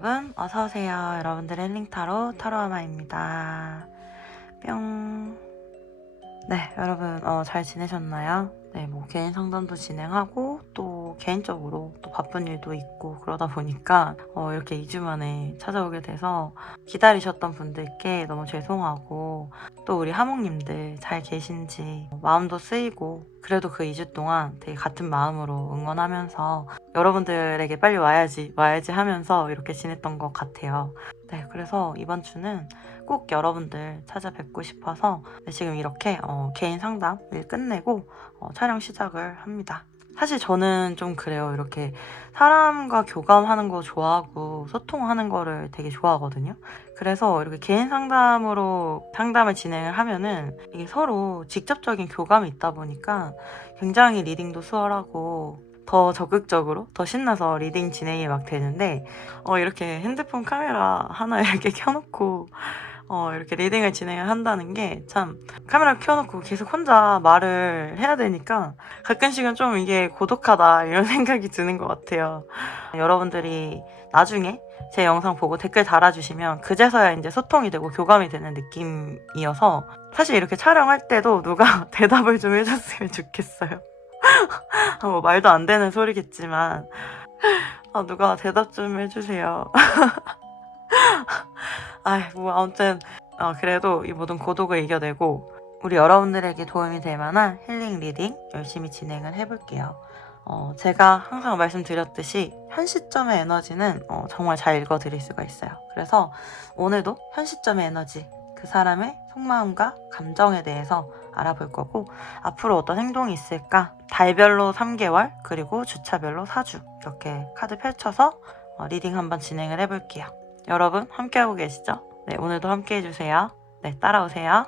여러분 어서오세요. 여러분들의 힐링타로 타로아마입니다. 뿅. 네, 여러분 잘 지내셨나요? 네, 뭐 개인 상담도 진행하고 또 개인적으로 또 바쁜 일도 있고 그러다 보니까 이렇게 2주 만에 찾아오게 돼서 기다리셨던 분들께 너무 죄송하고, 또 우리 하몽님들 잘 계신지 마음도 쓰이고, 그래도 그 2주 동안 되게 같은 마음으로 응원하면서 여러분들에게 빨리 와야지 하면서 이렇게 지냈던 것 같아요. 네, 그래서 이번 주는 꼭 여러분들 찾아뵙고 싶어서 지금 이렇게 개인 상담을 끝내고 촬영 시작을 합니다. 사실 저는 좀 그래요. 이렇게 사람과 교감하는 거 좋아하고 소통하는 거를 되게 좋아하거든요. 그래서 이렇게 개인 상담으로 상담을 진행을 하면은 이게 서로 직접적인 교감이 있다 보니까 굉장히 리딩도 수월하고 더 적극적으로 더 신나서 리딩 진행이 막 되는데, 이렇게 핸드폰 카메라 하나 이렇게 켜놓고 이렇게 리딩을 진행을 한다는 게 참, 카메라 켜놓고 계속 혼자 말을 해야 되니까 가끔씩은 좀 이게 고독하다 이런 생각이 드는 것 같아요. 여러분들이 나중에 제 영상 보고 댓글 달아주시면 그제서야 이제 소통이 되고 교감이 되는 느낌이어서, 사실 이렇게 촬영할 때도 누가 대답을 좀 해줬으면 좋겠어요. 뭐 말도 안 되는 소리겠지만 누가 대답 좀 해주세요. 뭐 아무튼 그래도 이 모든 고독을 이겨내고 우리 여러분들에게 도움이 될 만한 힐링 리딩 열심히 진행을 해볼게요. 제가 항상 말씀드렸듯이 현 시점의 에너지는 정말 잘 읽어드릴 수가 있어요. 그래서 오늘도 현 시점의 에너지, 그 사람의 속마음과 감정에 대해서 알아볼 거고, 앞으로 어떤 행동이 있을까, 달별로 3개월, 그리고 주차별로 4주 이렇게 카드 펼쳐서 리딩 한번 진행을 해볼게요. 여러분 함께하고 계시죠? 네, 오늘도 함께해주세요. 네, 따라오세요.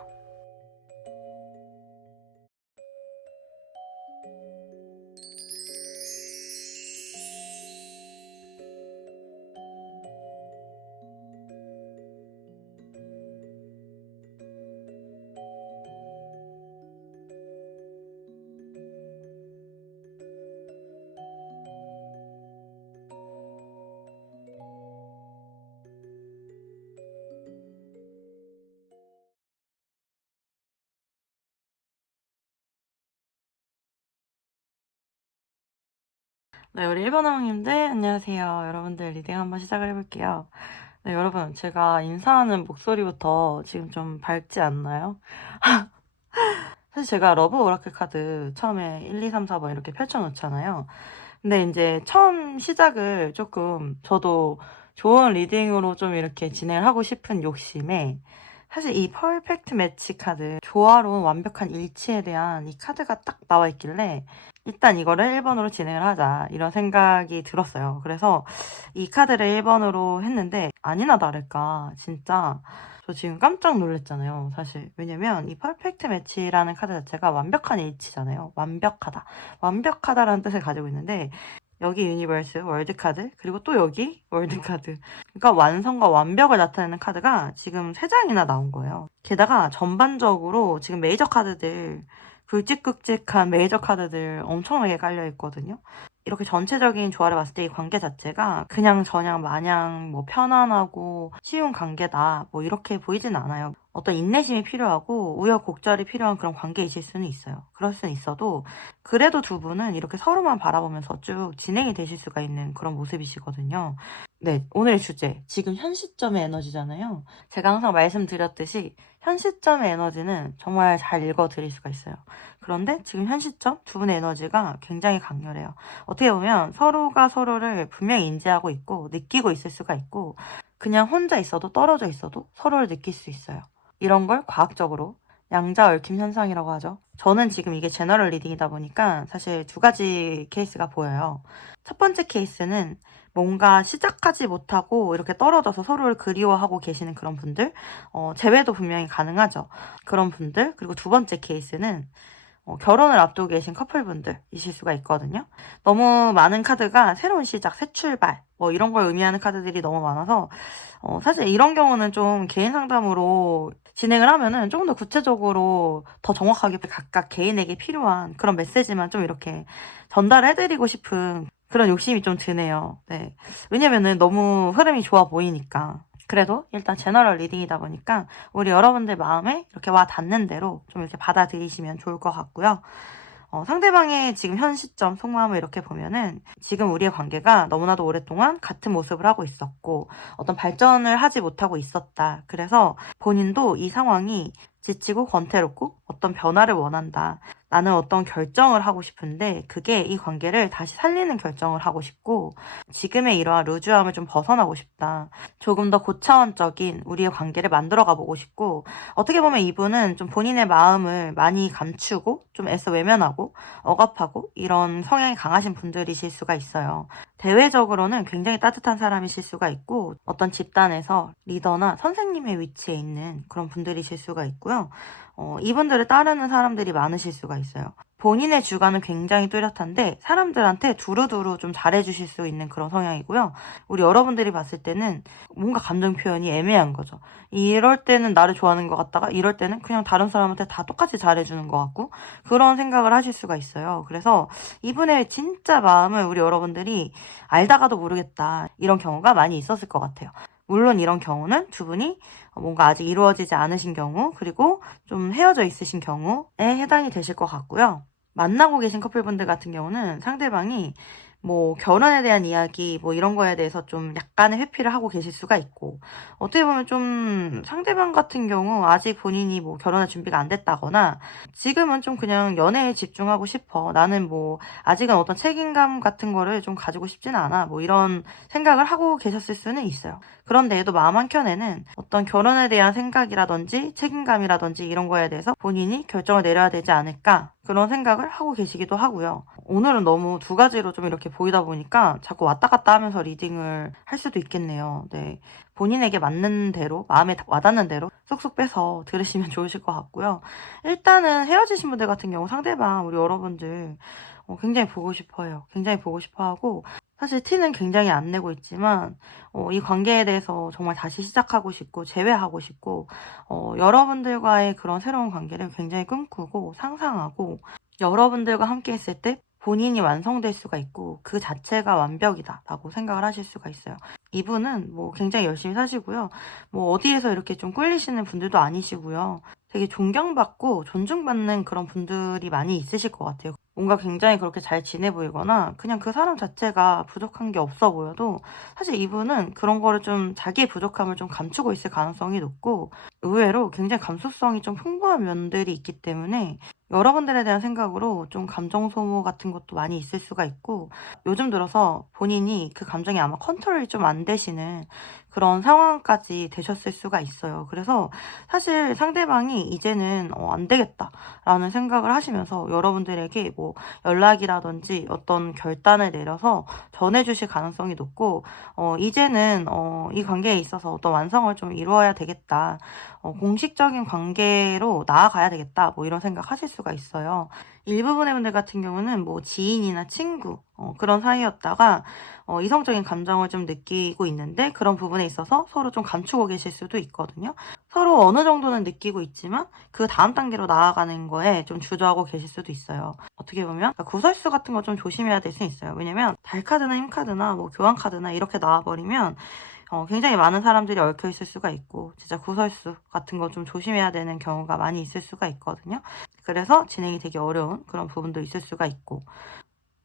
네, 우리 1번 어머님들 안녕하세요. 여러분들 리딩 한번 시작을 해볼게요. 네, 여러분, 제가 인사하는 목소리부터 지금 좀 밝지 않나요? 사실 제가 러브 오라클 카드 처음에 1, 2, 3, 4번 이렇게 펼쳐놓잖아요. 근데 이제 처음 시작을 조금 저도 좋은 리딩으로 좀 이렇게 진행을 하고 싶은 욕심에, 사실 이 퍼펙트 매치 카드, 조화로운 완벽한 일치에 대한 이 카드가 딱 나와 있길래 일단 이거를 1번으로 진행을 하자 이런 생각이 들었어요. 그래서 이 카드를 1번으로 했는데 아니나 다를까 진짜 저 지금 깜짝 놀랐잖아요, 사실. 왜냐면 이 퍼펙트 매치라는 카드 자체가 완벽한 일치잖아요. 완벽하다라는 뜻을 가지고 있는데, 여기 유니버스 월드 카드, 그리고 또 여기 월드 카드, 그러니까 완성과 완벽을 나타내는 카드가 지금 3장이나 나온 거예요. 게다가 전반적으로 지금 메이저 카드들, 굵직굵직한 메이저 카드들 엄청나게 깔려 있거든요. 이렇게 전체적인 조화를 봤을 때 이 관계 자체가 그냥 저냥 마냥 뭐 편안하고 쉬운 관계다 뭐 이렇게 보이진 않아요. 어떤 인내심이 필요하고 우여곡절이 필요한 그런 관계이실 수는 있어요. 그럴 수는 있어도 그래도 두 분은 이렇게 서로만 바라보면서 쭉 진행이 되실 수가 있는 그런 모습이시거든요. 네, 오늘의 주제, 지금 현 시점의 에너지잖아요. 제가 항상 말씀드렸듯이 현 시점의 에너지는 정말 잘 읽어드릴 수가 있어요. 그런데 지금 현 시점 두 분의 에너지가 굉장히 강렬해요. 어떻게 보면 서로가 서로를 분명히 인지하고 있고 느끼고 있을 수가 있고, 그냥 혼자 있어도 떨어져 있어도 서로를 느낄 수 있어요. 이런 걸 과학적으로 양자 얽힘 현상이라고 하죠. 저는 지금 이게 제너럴 리딩이다 보니까 사실 2가지 케이스가 보여요. 첫 번째 케이스는 뭔가 시작하지 못하고 이렇게 떨어져서 서로를 그리워하고 계시는 그런 분들, 재회도 분명히 가능하죠. 그런 분들. 그리고 두 번째 케이스는 결혼을 앞두고 계신 커플분들이실 수가 있거든요. 너무 많은 카드가 새로운 시작, 새 출발 뭐 이런 걸 의미하는 카드들이 너무 많아서 사실 이런 경우는 좀 개인 상담으로 진행을 하면은 조금 더 구체적으로 더 정확하게 각각 개인에게 필요한 그런 메시지만 좀 이렇게 전달해드리고 싶은 그런 욕심이 좀 드네요. 네. 왜냐면은 너무 흐름이 좋아 보이니까. 그래도 일단 제너럴 리딩이다 보니까 우리 여러분들 마음에 이렇게 와 닿는 대로 좀 이렇게 받아들이시면 좋을 것 같고요. 상대방의 지금 현 시점 속마음을 이렇게 보면은 지금 우리의 관계가 너무나도 오랫동안 같은 모습을 하고 있었고 어떤 발전을 하지 못하고 있었다. 그래서 본인도 이 상황이 지치고 권태롭고 어떤 변화를 원한다. 나는 어떤 결정을 하고 싶은데 그게 이 관계를 다시 살리는 결정을 하고 싶고 지금의 이러한 루즈함을 좀 벗어나고 싶다. 조금 더 고차원적인 우리의 관계를 만들어가 보고 싶고 어떻게 보면 이분은 좀 본인의 마음을 많이 감추고 좀 애써 외면하고 억압하고 이런 성향이 강하신 분들이실 수가 있어요. 대외적으로는 굉장히 따뜻한 사람이실 수가 있고 어떤 집단에서 리더나 선생님의 위치에 있는 그런 분들이실 수가 있고요. 이분들을 따르는 사람들이 많으실 수가 있어요. 본인의 주관은 굉장히 뚜렷한데 사람들한테 두루두루 좀 잘해주실 수 있는 그런 성향이고요. 우리 여러분들이 봤을 때는 뭔가 감정 표현이 애매한 거죠. 이럴 때는 나를 좋아하는 것 같다가 이럴 때는 그냥 다른 사람한테 다 똑같이 잘해주는 것 같고 그런 생각을 하실 수가 있어요. 그래서 이분의 진짜 마음을 우리 여러분들이 알다가도 모르겠다 이런 경우가 많이 있었을 것 같아요. 물론 이런 경우는 두 분이 뭔가 아직 이루어지지 않으신 경우 그리고 좀 헤어져 있으신 경우에 해당이 되실 것 같고요. 만나고 계신 커플분들 같은 경우는 상대방이 뭐 결혼에 대한 이야기 뭐 이런 거에 대해서 좀 약간의 회피를 하고 계실 수가 있고 어떻게 보면 좀 상대방 같은 경우 아직 본인이 뭐 결혼할 준비가 안 됐다거나 지금은 좀 그냥 연애에 집중하고 싶어. 나는 뭐 아직은 어떤 책임감 같은 거를 좀 가지고 싶지는 않아. 뭐 이런 생각을 하고 계셨을 수는 있어요. 그런데도 마음 한켠에는 어떤 결혼에 대한 생각이라든지 책임감이라든지 이런 거에 대해서 본인이 결정을 내려야 되지 않을까 그런 생각을 하고 계시기도 하고요. 오늘은 너무 두 가지로 좀 이렇게 보이다 보니까 자꾸 왔다 갔다 하면서 리딩을 할 수도 있겠네요. 네. 본인에게 맞는 대로, 마음에 와닿는 대로 쏙쏙 빼서 들으시면 좋으실 것 같고요. 일단은 헤어지신 분들 같은 경우 상대방, 우리 여러분들 굉장히 보고 싶어요. 굉장히 보고 싶어 하고, 사실 티는 굉장히 안 내고 있지만, 이 관계에 대해서 정말 다시 시작하고 싶고, 재회하고 싶고, 여러분들과의 그런 새로운 관계를 굉장히 꿈꾸고, 상상하고, 여러분들과 함께 했을 때 본인이 완성될 수가 있고 그 자체가 완벽이다 라고 생각을 하실 수가 있어요. 이분은 뭐 굉장히 열심히 사시고요. 뭐 어디에서 이렇게 좀 꿀리시는 분들도 아니시고요. 되게 존경받고 존중받는 그런 분들이 많이 있으실 것 같아요. 뭔가 굉장히 그렇게 잘 지내 보이거나 그냥 그 사람 자체가 부족한 게 없어 보여도 사실 이분은 그런 거를 좀 자기의 부족함을 좀 감추고 있을 가능성이 높고 의외로 굉장히 감수성이 좀 풍부한 면들이 있기 때문에 여러분들에 대한 생각으로 좀 감정 소모 같은 것도 많이 있을 수가 있고 요즘 들어서 본인이 그 감정이 아마 컨트롤이 좀 안 되시는 그런 상황까지 되셨을 수가 있어요. 그래서 사실 상대방이 이제는 안 되겠다라는 생각을 하시면서 여러분들에게 뭐 연락이라든지 어떤 결단을 내려서 전해주실 가능성이 높고 이제는 이 관계에 있어서 어떤 완성을 좀 이루어야 되겠다. 공식적인 관계로 나아가야 되겠다. 뭐 이런 생각 하실 수가 있어요. 일부분의 분들 같은 경우는 뭐 지인이나 친구 그런 사이였다가 이성적인 감정을 좀 느끼고 있는데 그런 부분에 있어서 서로 좀 감추고 계실 수도 있거든요. 서로 어느 정도는 느끼고 있지만 그 다음 단계로 나아가는 거에 좀 주저하고 계실 수도 있어요. 어떻게 보면 구설수 같은 거 좀 조심해야 될 수 있어요. 왜냐면 달카드나 힘카드나 뭐 교환카드나 이렇게 나와버리면 굉장히 많은 사람들이 얽혀 있을 수가 있고 진짜 구설수 같은 거 좀 조심해야 되는 경우가 많이 있을 수가 있거든요. 그래서 진행이 되게 어려운 그런 부분도 있을 수가 있고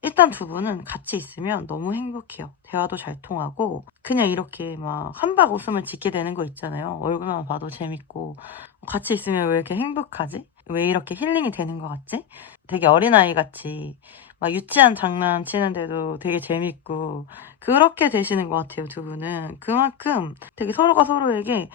일단 두 분은 같이 있으면 너무 행복해요. 대화도 잘 통하고 그냥 이렇게 막 한박 웃음을 짓게 되는 거 있잖아요. 얼굴만 봐도 재밌고 같이 있으면 왜 이렇게 행복하지? 왜 이렇게 힐링이 되는 것 같지? 되게 어린아이 같이 막 유치한 장난 치는데도 되게 재밌고 그렇게 되시는 것 같아요. 두 분은 그만큼 되게 서로가 서로에게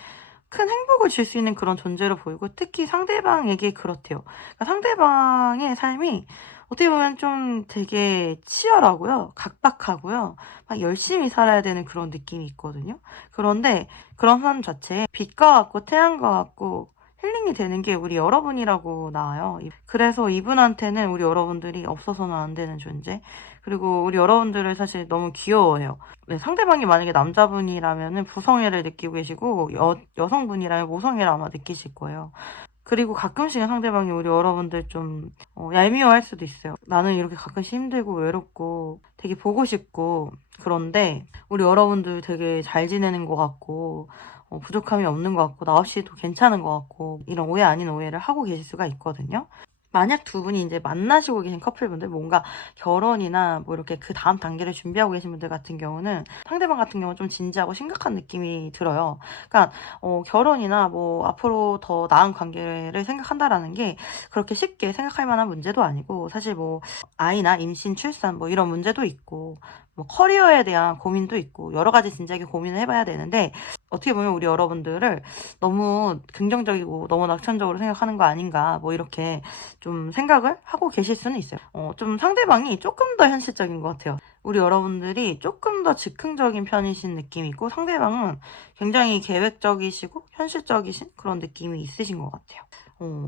큰 행복을 줄 수 있는 그런 존재로 보이고 특히 상대방에게 그렇대요. 그러니까 상대방의 삶이 어떻게 보면 좀 되게 치열하고요. 각박하고요. 막 열심히 살아야 되는 그런 느낌이 있거든요. 그런데 그런 삶 자체에 빛과 같고 태양과 같고 힐링이 되는 게 우리 여러분이라고 나와요. 그래서 이분한테는 우리 여러분들이 없어서는 안 되는 존재. 그리고 우리 여러분들을 사실 너무 귀여워해요. 네, 상대방이 만약에 남자분이라면은 부성애를 느끼고 계시고 여성분이라면 모성애를 아마 느끼실 거예요. 그리고 가끔씩은 상대방이 우리 여러분들 좀 얄미워할 수도 있어요. 나는 이렇게 가끔씩 힘들고 외롭고 되게 보고 싶고 그런데 우리 여러분들 되게 잘 지내는 것 같고 부족함이 없는 것 같고 나 없이도 괜찮은 것 같고 이런 오해 아닌 오해를 하고 계실 수가 있거든요. 만약 두 분이 이제 만나시고 계신 커플분들, 뭔가 결혼이나 뭐 이렇게 그 다음 단계를 준비하고 계신 분들 같은 경우는 상대방 같은 경우는 좀 진지하고 심각한 느낌이 들어요. 그러니까 결혼이나 뭐 앞으로 더 나은 관계를 생각한다라는 게 그렇게 쉽게 생각할 만한 문제도 아니고, 사실 뭐 아이나 임신, 출산 뭐 이런 문제도 있고 뭐 커리어에 대한 고민도 있고 여러 가지 진지하게 고민을 해봐야 되는데, 어떻게 보면 우리 여러분들을 너무 긍정적이고 너무 낙천적으로 생각하는 거 아닌가, 뭐 이렇게 좀 생각을 하고 계실 수는 있어요. 좀 상대방이 조금 더 현실적인 것 같아요. 우리 여러분들이 조금 더 즉흥적인 편이신 느낌이고, 상대방은 굉장히 계획적이시고 현실적이신 그런 느낌이 있으신 것 같아요.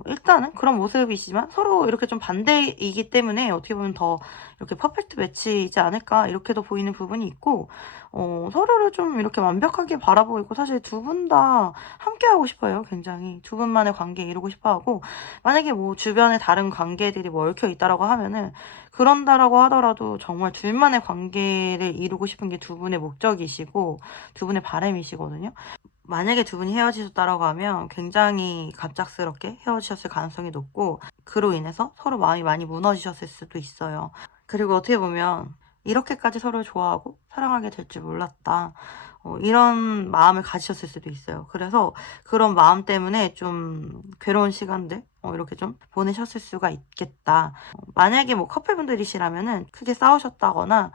일단은 그런 모습이지만 서로 이렇게 좀 반대이기 때문에 어떻게 보면 더 이렇게 퍼펙트 매치이지 않을까 이렇게도 보이는 부분이 있고, 서로를 좀 이렇게 완벽하게 바라보고 있고, 사실 두 분 다 함께 하고 싶어요. 굉장히 두 분만의 관계 이루고 싶어 하고, 만약에 뭐 주변에 다른 관계들이 뭐 얽혀 있다라고 하면은, 그런다라고 하더라도 정말 둘만의 관계를 이루고 싶은 게 두 분의 목적이시고 두 분의 바람이시거든요. 만약에 두 분이 헤어지셨다라고 하면 굉장히 갑작스럽게 헤어지셨을 가능성이 높고, 그로 인해서 서로 마음이 많이 무너지셨을 수도 있어요. 그리고 어떻게 보면 이렇게까지 서로를 좋아하고 사랑하게 될 줄 몰랐다, 이런 마음을 가지셨을 수도 있어요. 그래서 그런 마음 때문에 좀 괴로운 시간들 이렇게 좀 보내셨을 수가 있겠다. 만약에 뭐 커플분들이시라면은 크게 싸우셨다거나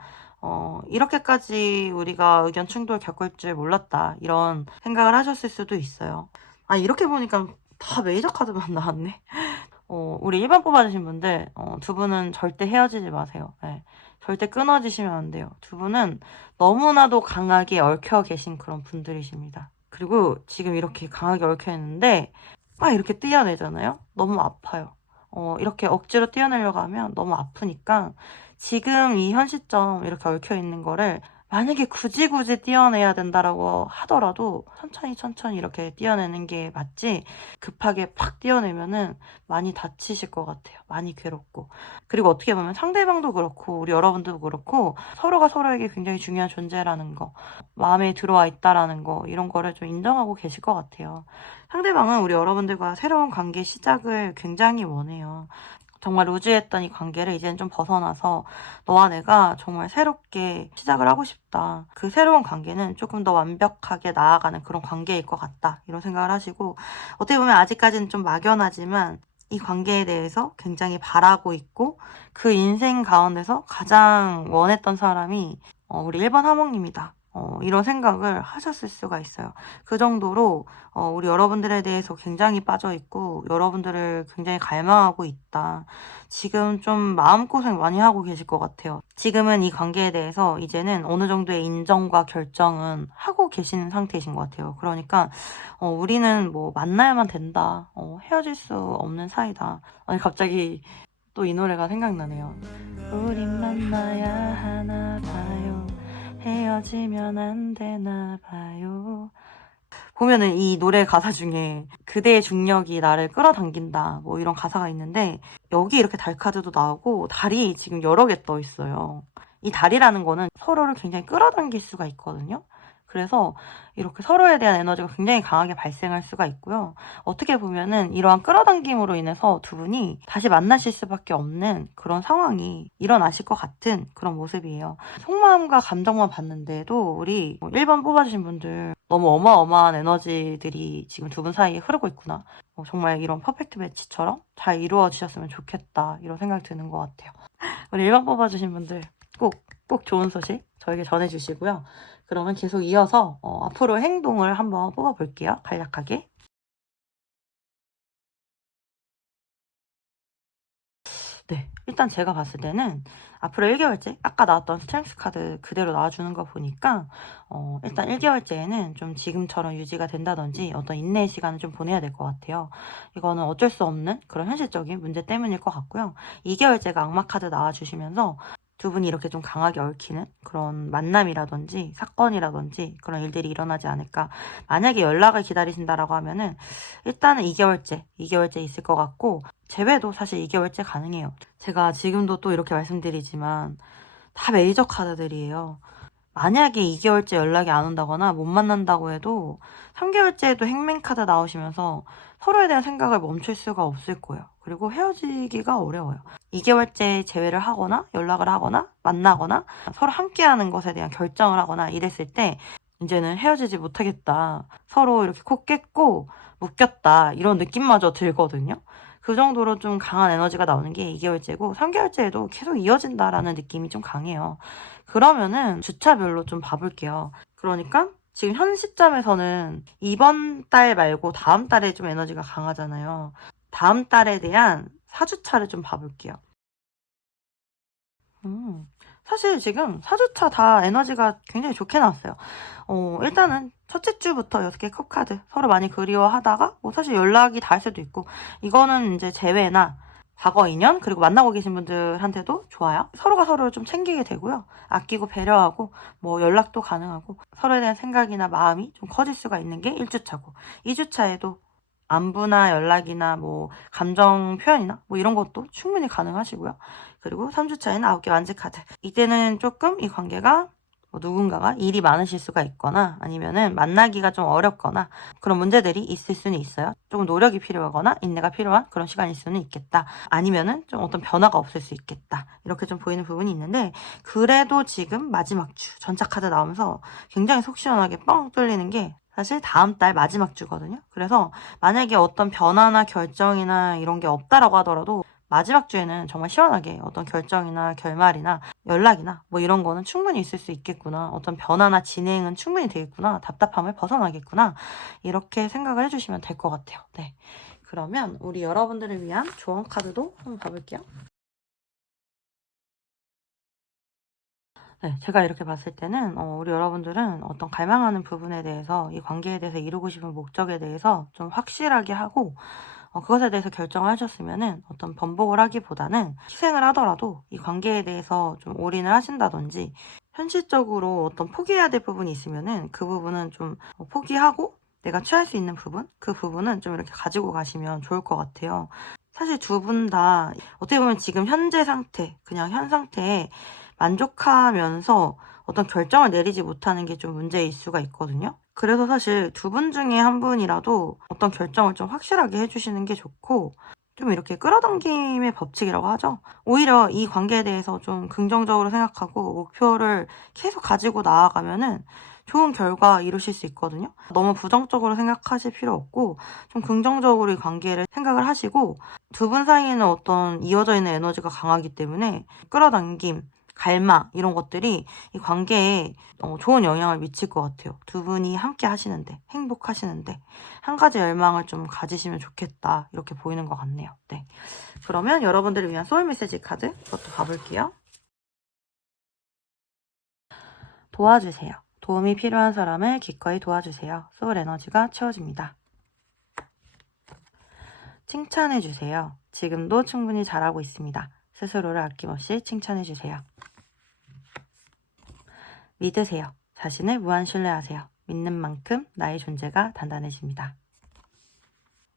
이렇게까지 우리가 의견 충돌 겪을 줄 몰랐다, 이런 생각을 하셨을 수도 있어요. 아, 이렇게 보니까 다 메이저 카드만 나왔네. 우리 1번 뽑아주신 분들, 두 분은 절대 헤어지지 마세요. 네. 절대 끊어지시면 안 돼요. 두 분은 너무나도 강하게 얽혀 계신 그런 분들이십니다. 그리고 지금 이렇게 강하게 얽혀 있는데 막 이렇게 떼어내잖아요? 너무 아파요. 이렇게 억지로 떼어내려고 하면 너무 아프니까 지금 이 현 시점 이렇게 얽혀 있는 거를, 만약에 굳이 떼어내야 된다라고 하더라도 천천히 천천히 이렇게 떼어내는 게 맞지, 급하게 팍 떼어내면은 많이 다치실 것 같아요. 많이 괴롭고. 그리고 어떻게 보면 상대방도 그렇고 우리 여러분도 그렇고 서로가 서로에게 굉장히 중요한 존재라는 거, 마음에 들어와 있다라는 거, 이런 거를 좀 인정하고 계실 것 같아요. 상대방은 우리 여러분들과 새로운 관계 시작을 굉장히 원해요. 정말 루즈했던 이 관계를 이제는 좀 벗어나서 너와 내가 정말 새롭게 시작을 하고 싶다. 그 새로운 관계는 조금 더 완벽하게 나아가는 그런 관계일 것 같다, 이런 생각을 하시고, 어떻게 보면 아직까지는 좀 막연하지만 이 관계에 대해서 굉장히 바라고 있고, 그 인생 가운데서 가장 원했던 사람이 우리 1번 하몽님이다, 이런 생각을 하셨을 수가 있어요. 그 정도로 우리 여러분들에 대해서 굉장히 빠져있고 여러분들을 굉장히 갈망하고 있다. 지금 좀 마음고생 많이 하고 계실 것 같아요. 지금은 이 관계에 대해서 이제는 어느 정도의 인정과 결정은 하고 계시는 상태이신 것 같아요. 그러니까 우리는 뭐 만나야만 된다, 헤어질 수 없는 사이다. 아니, 갑자기 또 이 노래가 생각나네요. 우린 만나야 하나 봐요, 헤어지면 안 되나 봐요. 보면은 이 노래 가사 중에 그대의 중력이 나를 끌어당긴다, 뭐 이런 가사가 있는데, 여기 이렇게 달 카드도 나오고 달이 지금 여러 개 떠 있어요. 이 달이라는 거는 서로를 굉장히 끌어당길 수가 있거든요. 그래서 이렇게 서로에 대한 에너지가 굉장히 강하게 발생할 수가 있고요. 어떻게 보면은 이러한 끌어당김으로 인해서 두 분이 다시 만나실 수밖에 없는 그런 상황이 일어나실 것 같은 그런 모습이에요. 속마음과 감정만 봤는데도 우리 1번 뽑아주신 분들 너무 어마어마한 에너지들이 지금 두 분 사이에 흐르고 있구나. 정말 이런 퍼펙트 매치처럼 잘 이루어지셨으면 좋겠다, 이런 생각이 드는 것 같아요. 우리 1번 뽑아주신 분들 꼭 좋은 소식 저에게 전해주시고요. 그러면 계속 이어서 앞으로 행동을 한번 뽑아볼게요. 간략하게. 네, 일단 제가 봤을 때는 앞으로 1개월째 아까 나왔던 스트렝스 카드 그대로 나와주는 거 보니까 일단 1개월째에는 좀 지금처럼 유지가 된다든지 어떤 인내의 시간을 좀 보내야 될 것 같아요. 이거는 어쩔 수 없는 그런 현실적인 문제 때문일 것 같고요. 2개월째가 악마 카드 나와주시면서 두 분이 이렇게 좀 강하게 얽히는 그런 만남이라든지 사건이라든지 그런 일들이 일어나지 않을까. 만약에 연락을 기다리신다라고 하면은 일단은 2개월째 있을 것 같고, 재회도 사실 2개월째 가능해요. 제가 지금도 또 이렇게 말씀드리지만 다 메이저 카드들이에요. 만약에 2개월째 연락이 안 온다거나 못 만난다고 해도 3개월째에도 행맨카드 나오시면서 서로에 대한 생각을 멈출 수가 없을 거예요. 그리고 헤어지기가 어려워요. 2개월째 재회를 하거나 연락을 하거나 만나거나 서로 함께하는 것에 대한 결정을 하거나 이랬을 때 이제는 헤어지지 못하겠다. 서로 이렇게 코 깼고 묶였다. 이런 느낌마저 들거든요. 그 정도로 좀 강한 에너지가 나오는 게 2개월째고 3개월째에도 계속 이어진다라는 느낌이 좀 강해요. 그러면은 주차별로 좀 봐볼게요. 그러니까 지금 현 시점에서는 이번 달 말고 다음 달에 좀 에너지가 강하잖아요. 다음 달에 대한 4주차를 좀 봐볼게요. 사실 지금 4주차 다 에너지가 굉장히 좋게 나왔어요. 일단은 첫째 주부터 6개 컵카드 서로 많이 그리워하다가 뭐 사실 연락이 닿을 수도 있고, 이거는 이제 재회나 과거 인연 그리고 만나고 계신 분들한테도 좋아요. 서로가 서로를 좀 챙기게 되고요. 아끼고 배려하고 뭐 연락도 가능하고 서로에 대한 생각이나 마음이 좀 커질 수가 있는 게 1주차고, 2주차에도 안부나 연락이나 뭐 감정 표현이나 뭐 이런 것도 충분히 가능하시고요. 그리고 3주차에는 9개 완즈 카드. 이때는 조금 이 관계가 뭐 누군가가 일이 많으실 수가 있거나 아니면은 만나기가 좀 어렵거나 그런 문제들이 있을 수는 있어요. 조금 노력이 필요하거나 인내가 필요한 그런 시간일 수는 있겠다. 아니면은 좀 어떤 변화가 없을 수 있겠다. 이렇게 좀 보이는 부분이 있는데, 그래도 지금 마지막 주 전차 카드 나오면서 굉장히 속 시원하게 뻥 뚫리는 게 사실 다음 달 마지막 주거든요. 그래서 만약에 어떤 변화나 결정이나 이런 게 없다라고 하더라도 마지막 주에는 정말 시원하게 어떤 결정이나 결말이나 연락이나 뭐 이런 거는 충분히 있을 수 있겠구나. 어떤 변화나 진행은 충분히 되겠구나. 답답함을 벗어나겠구나. 이렇게 생각을 해주시면 될 것 같아요. 네. 그러면 우리 여러분들을 위한 조언 카드도 한번 봐볼게요. 네, 제가 이렇게 봤을 때는 우리 여러분들은 어떤 갈망하는 부분에 대해서, 이 관계에 대해서 이루고 싶은 목적에 대해서 좀 확실하게 하고 그것에 대해서 결정을 하셨으면은 어떤 번복을 하기보다는 희생을 하더라도 이 관계에 대해서 좀 올인을 하신다든지, 현실적으로 어떤 포기해야 될 부분이 있으면은 그 부분은 좀 포기하고 내가 취할 수 있는 부분, 그 부분은 좀 이렇게 가지고 가시면 좋을 것 같아요. 사실 두 분 다 어떻게 보면 지금 현재 상태, 그냥 현 상태에 만족하면서 어떤 결정을 내리지 못하는 게 좀 문제일 수가 있거든요. 그래서 사실 두 분 중에 한 분이라도 어떤 결정을 좀 확실하게 해주시는 게 좋고, 좀 이렇게 끌어당김의 법칙이라고 하죠. 오히려 이 관계에 대해서 좀 긍정적으로 생각하고 목표를 계속 가지고 나아가면은 좋은 결과 이루실 수 있거든요. 너무 부정적으로 생각하실 필요 없고 좀 긍정적으로 이 관계를 생각을 하시고, 두 분 사이에는 어떤 이어져 있는 에너지가 강하기 때문에 끌어당김, 갈망 이런 것들이 이 관계에 좋은 영향을 미칠 것 같아요. 두 분이 함께 하시는데, 행복하시는데 한 가지 열망을 좀 가지시면 좋겠다, 이렇게 보이는 것 같네요. 네. 그러면 여러분들을 위한 소울 메시지 카드 그것도 봐볼게요. 도와주세요. 도움이 필요한 사람을 기꺼이 도와주세요. 소울 에너지가 채워집니다. 칭찬해주세요. 지금도 충분히 잘하고 있습니다. 스스로를 아낌없이 칭찬해주세요. 믿으세요. 자신을 무한 신뢰하세요. 믿는 만큼 나의 존재가 단단해집니다.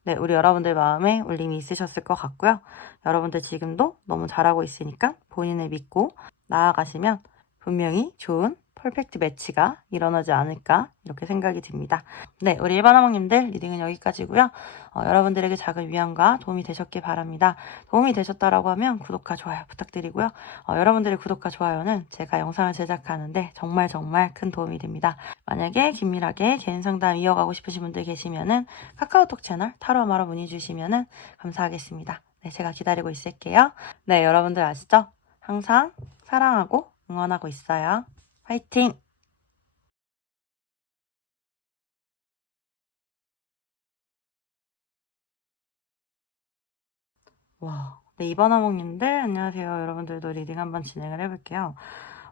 네, 우리 여러분들 마음에 울림이 있으셨을 것 같고요. 여러분들 지금도 너무 잘하고 있으니까 본인을 믿고 나아가시면 분명히 좋은 퍼펙트 매치가 일어나지 않을까, 이렇게 생각이 듭니다. 네, 우리 일반어머님들 리딩은 여기까지고요. 여러분들에게 작은 위안과 도움이 되셨길 바랍니다. 도움이 되셨다라고 하면 구독과 좋아요 부탁드리고요. 여러분들의 구독과 좋아요는 제가 영상을 제작하는데 정말 정말 큰 도움이 됩니다. 만약에 긴밀하게 개인 상담 이어가고 싶으신 분들 계시면은 카카오톡 채널 타로아마로 문의 주시면은 감사하겠습니다. 네, 제가 기다리고 있을게요. 네, 여러분들 아시죠? 항상 사랑하고 응원하고 있어요. 화이팅! 와, 네, 이번화몽님들 안녕하세요. 여러분들도 리딩 한번 진행을 해볼게요.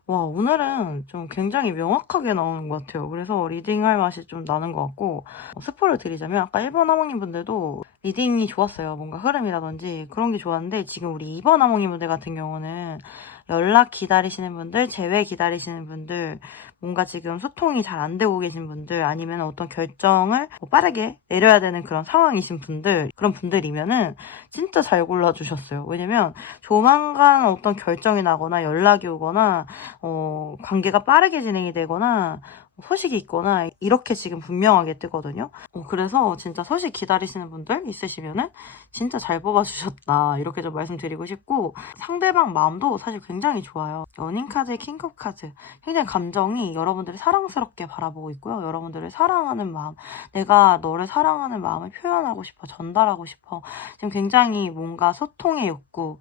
와, 오늘은 좀 굉장히 명확하게 나오는 것 같아요. 그래서 리딩할 맛이 좀 나는 것 같고, 스포를 드리자면 아까 1번 하모님 분들도 리딩이 좋았어요. 뭔가 흐름이라든지 그런 게 좋았는데 지금 우리 2번 하모니분들 같은 경우는 연락 기다리시는 분들, 재회 기다리시는 분들, 뭔가 지금 소통이 잘 안 되고 계신 분들, 아니면 어떤 결정을 빠르게 내려야 되는 그런 상황이신 분들, 그런 분들이면은 진짜 잘 골라주셨어요. 왜냐면 조만간 어떤 결정이 나거나 연락이 오거나 관계가 빠르게 진행이 되거나 소식이 있거나 이렇게 지금 분명하게 뜨거든요. 그래서 진짜 소식 기다리시는 분들 있으시면은 진짜 잘 뽑아주셨다, 이렇게 좀 말씀드리고 싶고, 상대방 마음도 사실 굉장히 좋아요. 연인카드, 킹컵카드, 굉장히 감정이 여러분들을 사랑스럽게 바라보고 있고요. 여러분들을 사랑하는 마음, 내가 너를 사랑하는 마음을 표현하고 싶어, 전달하고 싶어, 지금 굉장히 뭔가 소통의 욕구,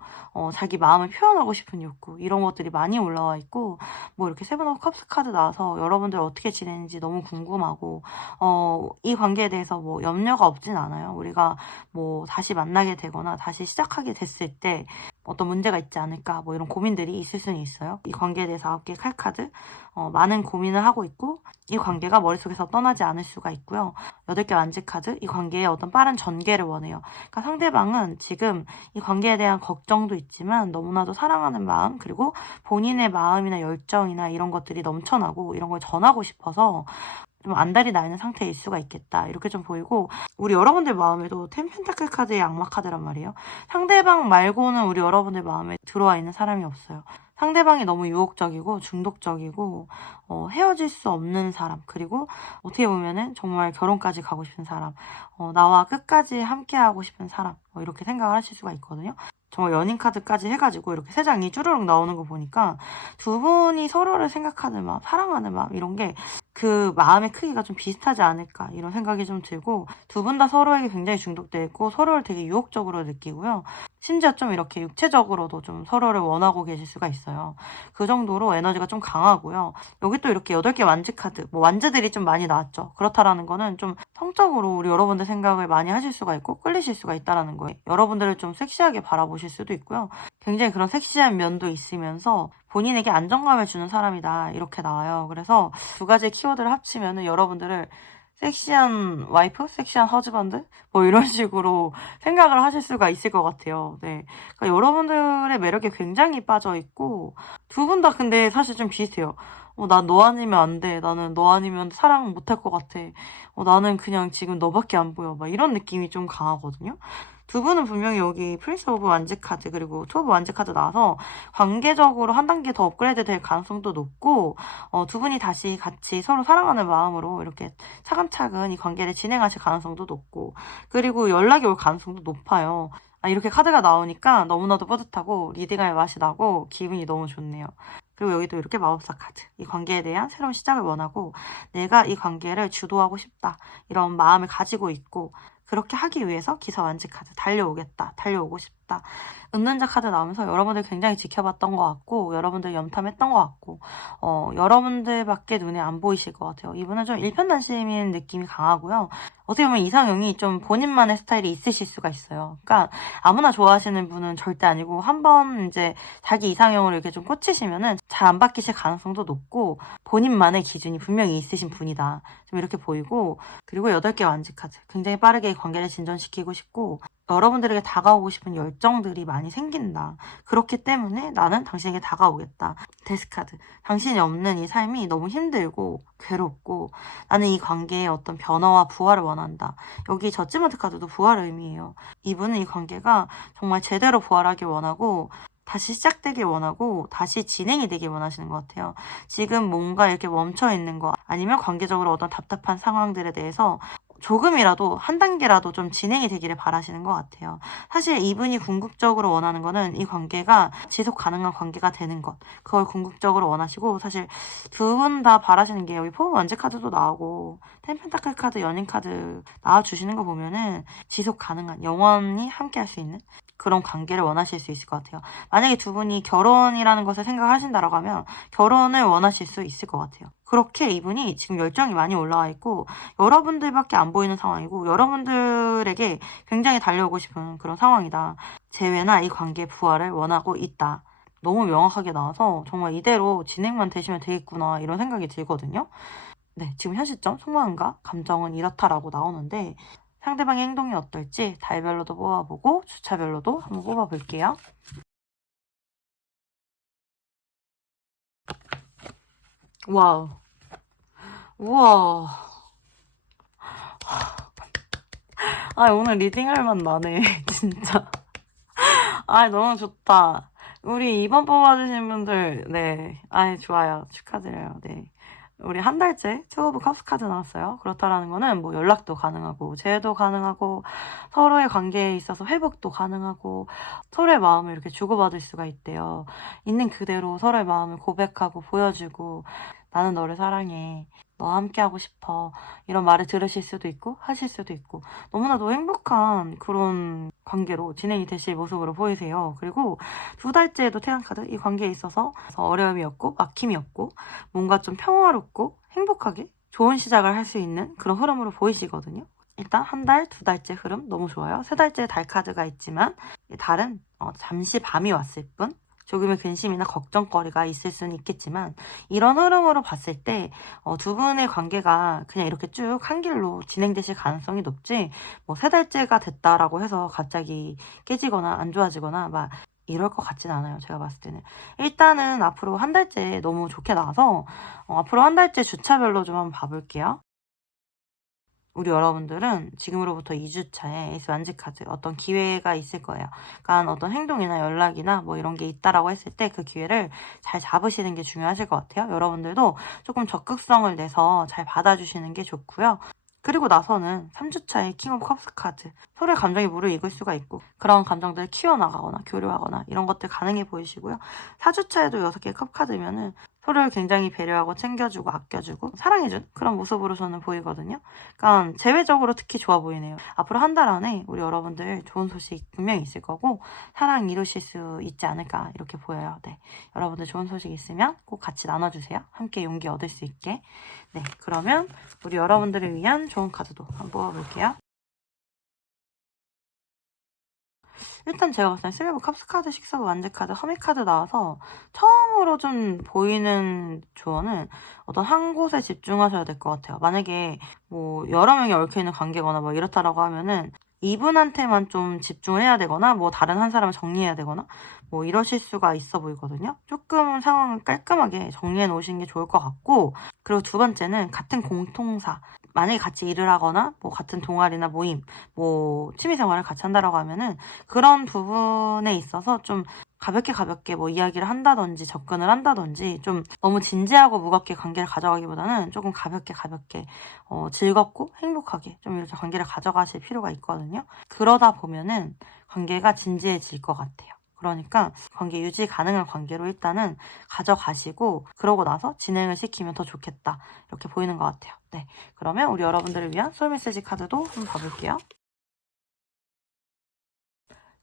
자기 마음을 표현하고 싶은 욕구, 이런 것들이 많이 올라와 있고, 뭐 이렇게 세븐 오브 컵스 카드 나와서 여러분들 어떻게 지내는지 너무 궁금하고, 이 관계에 대해서 뭐 염려가 없진 않아요. 우리가 뭐 다시 만나게 되거나 다시 시작하게 됐을 때 어떤 문제가 있지 않을까, 뭐 이런 고민들이 있을 수는 있어요. 이 관계에 대해서 9개 칼카드, 많은 고민을 하고 있고, 이 관계가 머릿속에서 떠나지 않을 수가 있고요. 8개 완지 카드, 이 관계에 어떤 빠른 전개를 원해요. 그러니까 상대방은 지금 이 관계에 대한 걱정도 있지만 너무나도 사랑하는 마음, 그리고 본인의 마음이나 열정이나 이런 것들이 넘쳐나고 이런 걸 전하고 싶어서 좀 안달이 나 있는 상태일 수가 있겠다, 이렇게 좀 보이고, 우리 여러분들 마음에도 텐 펜타클 카드의 악마 카드란 말이에요. 상대방 말고는 우리 여러분들 마음에 들어와 있는 사람이 없어요. 상대방이 너무 유혹적이고 중독적이고 헤어질 수 없는 사람, 그리고 어떻게 보면은 정말 결혼까지 가고 싶은 사람, 나와 끝까지 함께하고 싶은 사람, 이렇게 생각을 하실 수가 있거든요. 정말 연인 카드까지 해가지고 이렇게 3장이 쭈르륵 나오는 거 보니까 두 분이 서로를 생각하는 마음, 사랑하는 마음, 이런 게 그 마음의 크기가 좀 비슷하지 않을까, 이런 생각이 좀 들고, 두 분 다 서로에게 굉장히 중독돼 있고 서로를 되게 유혹적으로 느끼고요. 심지어 좀 이렇게 육체적으로도 좀 서로를 원하고 계실 수가 있어요. 그 정도로 에너지가 좀 강하고요. 여기 또 이렇게 8개 완즈 카드, 뭐 완즈들이 좀 많이 나왔죠. 그렇다라는 거는 좀 성적으로 우리 여러분들 생각을 많이 하실 수가 있고 끌리실 수가 있다라는 거예요. 여러분들을 좀 섹시하게 바라보실 수도 있고요. 굉장히 그런 섹시한 면도 있으면서 본인에게 안정감을 주는 사람이다, 이렇게 나와요. 그래서 두 가지 키워드를 합치면은 여러분들을 섹시한 와이프, 섹시한 허즈밴드, 뭐 이런 식으로 생각을 하실 수가 있을 것 같아요. 네. 그러니까 여러분들의 매력에 굉장히 빠져 있고, 두 분 다 근데 사실 좀 비슷해요. 난 너 아니면 안 돼. 나는 너 아니면 사랑 못할 것 같아. 나는 그냥 지금 너밖에 안 보여. 막 이런 느낌이 좀 강하거든요. 두 분은 분명히 여기 프린스 오브 완즈 카드, 그리고 투 오브 완즈 카드 나와서 관계적으로 한 단계 더 업그레이드 될 가능성도 높고, 두 분이 다시 같이 서로 사랑하는 마음으로 이렇게 차근차근 이 관계를 진행하실 가능성도 높고, 그리고 연락이 올 가능성도 높아요. 이렇게 카드가 나오니까 너무나도 뿌듯하고 리딩할 맛이 나고 기분이 너무 좋네요. 그리고 여기도 이렇게 마법사 카드, 이 관계에 대한 새로운 시작을 원하고 내가 이 관계를 주도하고 싶다, 이런 마음을 가지고 있고, 그렇게 하기 위해서 기사 완지 카드, 달려오겠다, 달려오고 싶다. 은는자 카드 나오면서 여러분들 굉장히 지켜봤던 것 같고, 여러분들 염탐했던 것 같고, 여러분들밖에 눈에 안 보이실 것 같아요. 이분은 좀 일편단심인 느낌이 강하고요. 어떻게 보면 이상형이 좀 본인만의 스타일이 있으실 수가 있어요. 그러니까 아무나 좋아하시는 분은 절대 아니고, 한번 이제 자기 이상형으로 이렇게 좀 꽂히시면은 잘 안 바뀌실 가능성도 높고, 본인만의 기준이 분명히 있으신 분이다, 좀 이렇게 보이고, 그리고 8개 완지 카드, 굉장히 빠르게 관계를 진전시키고 싶고, 여러분들에게 다가오고 싶은 열정들이 많이 생긴다. 그렇기 때문에 나는 당신에게 다가오겠다. 데스카드, 당신이 없는 이 삶이 너무 힘들고 괴롭고 나는 이 관계에 어떤 변화와 부활을 원한다. 여기 저지먼트 카드도 부활 의미예요. 이분은 이 관계가 정말 제대로 부활하길 원하고, 다시 시작되길 원하고, 다시 진행이 되길 원하시는 것 같아요. 지금 뭔가 이렇게 멈춰있는 거, 아니면 관계적으로 어떤 답답한 상황들에 대해서 조금이라도 한 단계라도 좀 진행이 되기를 바라시는 것 같아요. 사실 이분이 궁극적으로 원하는 거는 이 관계가 지속 가능한 관계가 되는 것, 그걸 궁극적으로 원하시고, 사실 두 분 다 바라시는 게 여기 포브 원제 카드도 나오고 텐펜타클 카드, 연인 카드 나와주시는 거 보면은 지속 가능한, 영원히 함께 할 수 있는 그런 관계를 원하실 수 있을 것 같아요. 만약에 두 분이 결혼이라는 것을 생각하신다라고 하면 결혼을 원하실 수 있을 것 같아요. 그렇게 이분이 지금 열정이 많이 올라와 있고, 여러분들밖에 안 보이는 상황이고, 여러분들에게 굉장히 달려오고 싶은 그런 상황이다. 재회나 이 관계 부활을 원하고 있다. 너무 명확하게 나와서 정말 이대로 진행만 되시면 되겠구나, 이런 생각이 들거든요. 네, 지금 현 시점 속마음과 감정은 이렇다라고 나오는데, 상대방의 행동이 어떨지 달별로도 뽑아보고 주차별로도 한번 뽑아볼게요. 와우. 우와. 아, 오늘 리딩할 맛 나네. 진짜. 아, 너무 좋다. 우리 2번 뽑아주신 분들, 네. 아, 좋아요. 축하드려요. 네. 우리 한 달째 투 오브 컵스 카드 나왔어요. 그렇다라는 거는 뭐 연락도 가능하고, 재회도 가능하고, 서로의 관계에 있어서 회복도 가능하고, 서로의 마음을 이렇게 주고받을 수가 있대요. 있는 그대로 서로의 마음을 고백하고 보여주고, 나는 너를 사랑해. 너와 함께하고 싶어. 이런 말을 들으실 수도 있고, 하실 수도 있고, 너무나도 행복한 그런 관계로 진행이 되실 모습으로 보이세요. 그리고 2달째에도 태양카드, 이 관계에 있어서 어려움이 없고, 막힘이 없고, 뭔가 좀 평화롭고, 행복하게 좋은 시작을 할 수 있는 그런 흐름으로 보이시거든요. 일단 한 달, 2달째 흐름 너무 좋아요. 3달째 달 카드가 있지만, 이 달은 잠시 밤이 왔을 뿐, 조금의 근심이나 걱정거리가 있을 수는 있겠지만 이런 흐름으로 봤을 때 두 분의 관계가 그냥 이렇게 쭉 한 길로 진행되실 가능성이 높지 뭐 3달째가 됐다라고 해서 갑자기 깨지거나 안 좋아지거나 막 이럴 것 같진 않아요. 제가 봤을 때는. 일단은 앞으로 한 달째 너무 좋게 나와서 앞으로 한 달째 주차별로 좀 한번 봐볼게요. 우리 여러분들은 지금으로부터 2주차에 에이스 완지 카드 어떤 기회가 있을 거예요. 그러니까 어떤 행동이나 연락이나 뭐 이런 게 있다라고 했을 때 그 기회를 잘 잡으시는 게 중요하실 것 같아요. 여러분들도 조금 적극성을 내서 잘 받아주시는 게 좋고요. 그리고 나서는 3주차에 킹 오브 컵스 카드. 서로의 감정이 무르익을 수가 있고 그런 감정들을 키워나가거나 교류하거나 이런 것들 가능해 보이시고요. 4주차에도 6개의 컵 카드면은 서로를 굉장히 배려하고 챙겨주고 아껴주고 사랑해준 그런 모습으로 저는 보이거든요. 그러니까 재회적으로 특히 좋아 보이네요. 앞으로 한 달 안에 우리 여러분들 좋은 소식 분명히 있을 거고 사랑 이루실 수 있지 않을까 이렇게 보여요. 네, 여러분들 좋은 소식 있으면 꼭 같이 나눠주세요. 함께 용기 얻을 수 있게. 네, 그러면 우리 여러분들을 위한 좋은 카드도 한번 뽑아볼게요. 일단 제가 봤을 때 실버 컵스 카드, 식사부 완제 카드, 허미 카드 나와서 처음으로 좀 보이는 조언은 어떤 한 곳에 집중하셔야 될 것 같아요. 만약에 뭐 여러 명이 얽혀있는 관계거나 뭐 이렇다라고 하면은 이분한테만 좀 집중을 해야 되거나 뭐 다른 한 사람을 정리해야 되거나 뭐 이러실 수가 있어 보이거든요. 조금 상황을 깔끔하게 정리해 놓으시는 게 좋을 것 같고 그리고 두 번째는 같은 공통사 만약에 같이 일을 하거나 뭐 같은 동아리나 모임 뭐 취미생활을 같이 한다라고 하면은 그런 부분에 있어서 좀 가볍게 뭐 이야기를 한다든지 접근을 한다든지 좀 너무 진지하고 무겁게 관계를 가져가기보다는 조금 가볍게 즐겁고 행복하게 좀 이렇게 관계를 가져가실 필요가 있거든요. 그러다 보면은 관계가 진지해질 것 같아요. 그러니까 관계 유지 가능한 관계로 일단은 가져가시고 그러고 나서 진행을 시키면 더 좋겠다. 이렇게 보이는 것 같아요. 네, 그러면 우리 여러분들을 위한 솔메시지 카드도 한번 봐볼게요.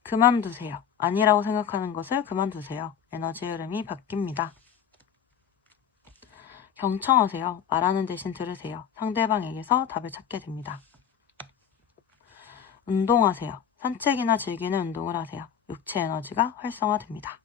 그만두세요. 아니라고 생각하는 것을 그만두세요. 에너지 흐름이 바뀝니다. 경청하세요. 말하는 대신 들으세요. 상대방에게서 답을 찾게 됩니다. 운동하세요. 산책이나 즐기는 운동을 하세요. 육체 에너지가 활성화됩니다.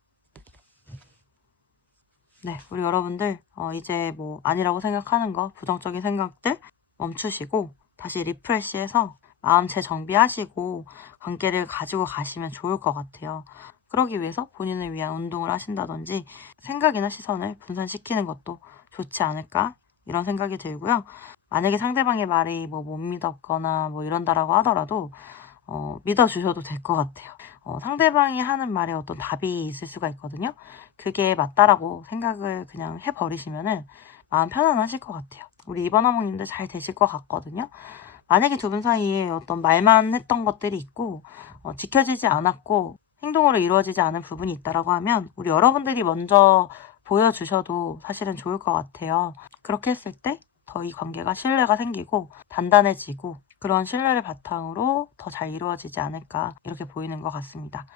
네, 우리 여러분들 이제 뭐 아니라고 생각하는 거, 부정적인 생각들 멈추시고 다시 리프레시해서 마음 재정비하시고 관계를 가지고 가시면 좋을 것 같아요. 그러기 위해서 본인을 위한 운동을 하신다든지 생각이나 시선을 분산시키는 것도 좋지 않을까 이런 생각이 들고요. 만약에 상대방의 말이 뭐 못 믿었거나 뭐 이런다라고 하더라도 믿어주셔도 될 것 같아요. 상대방이 하는 말에 어떤 답이 있을 수가 있거든요. 그게 맞다라고 생각을 그냥 해버리시면은 마음 편안하실 것 같아요. 우리 이번 화목님들 잘 되실 것 같거든요. 만약에 두 분 사이에 어떤 말만 했던 것들이 있고 지켜지지 않았고 행동으로 이루어지지 않은 부분이 있다라고 하면 우리 여러분들이 먼저 보여주셔도 사실은 좋을 것 같아요. 그렇게 했을 때 더 이 관계가 신뢰가 생기고 단단해지고 그런 신뢰를 바탕으로 더 잘 이루어지지 않을까 이렇게 보이는 것 같습니다.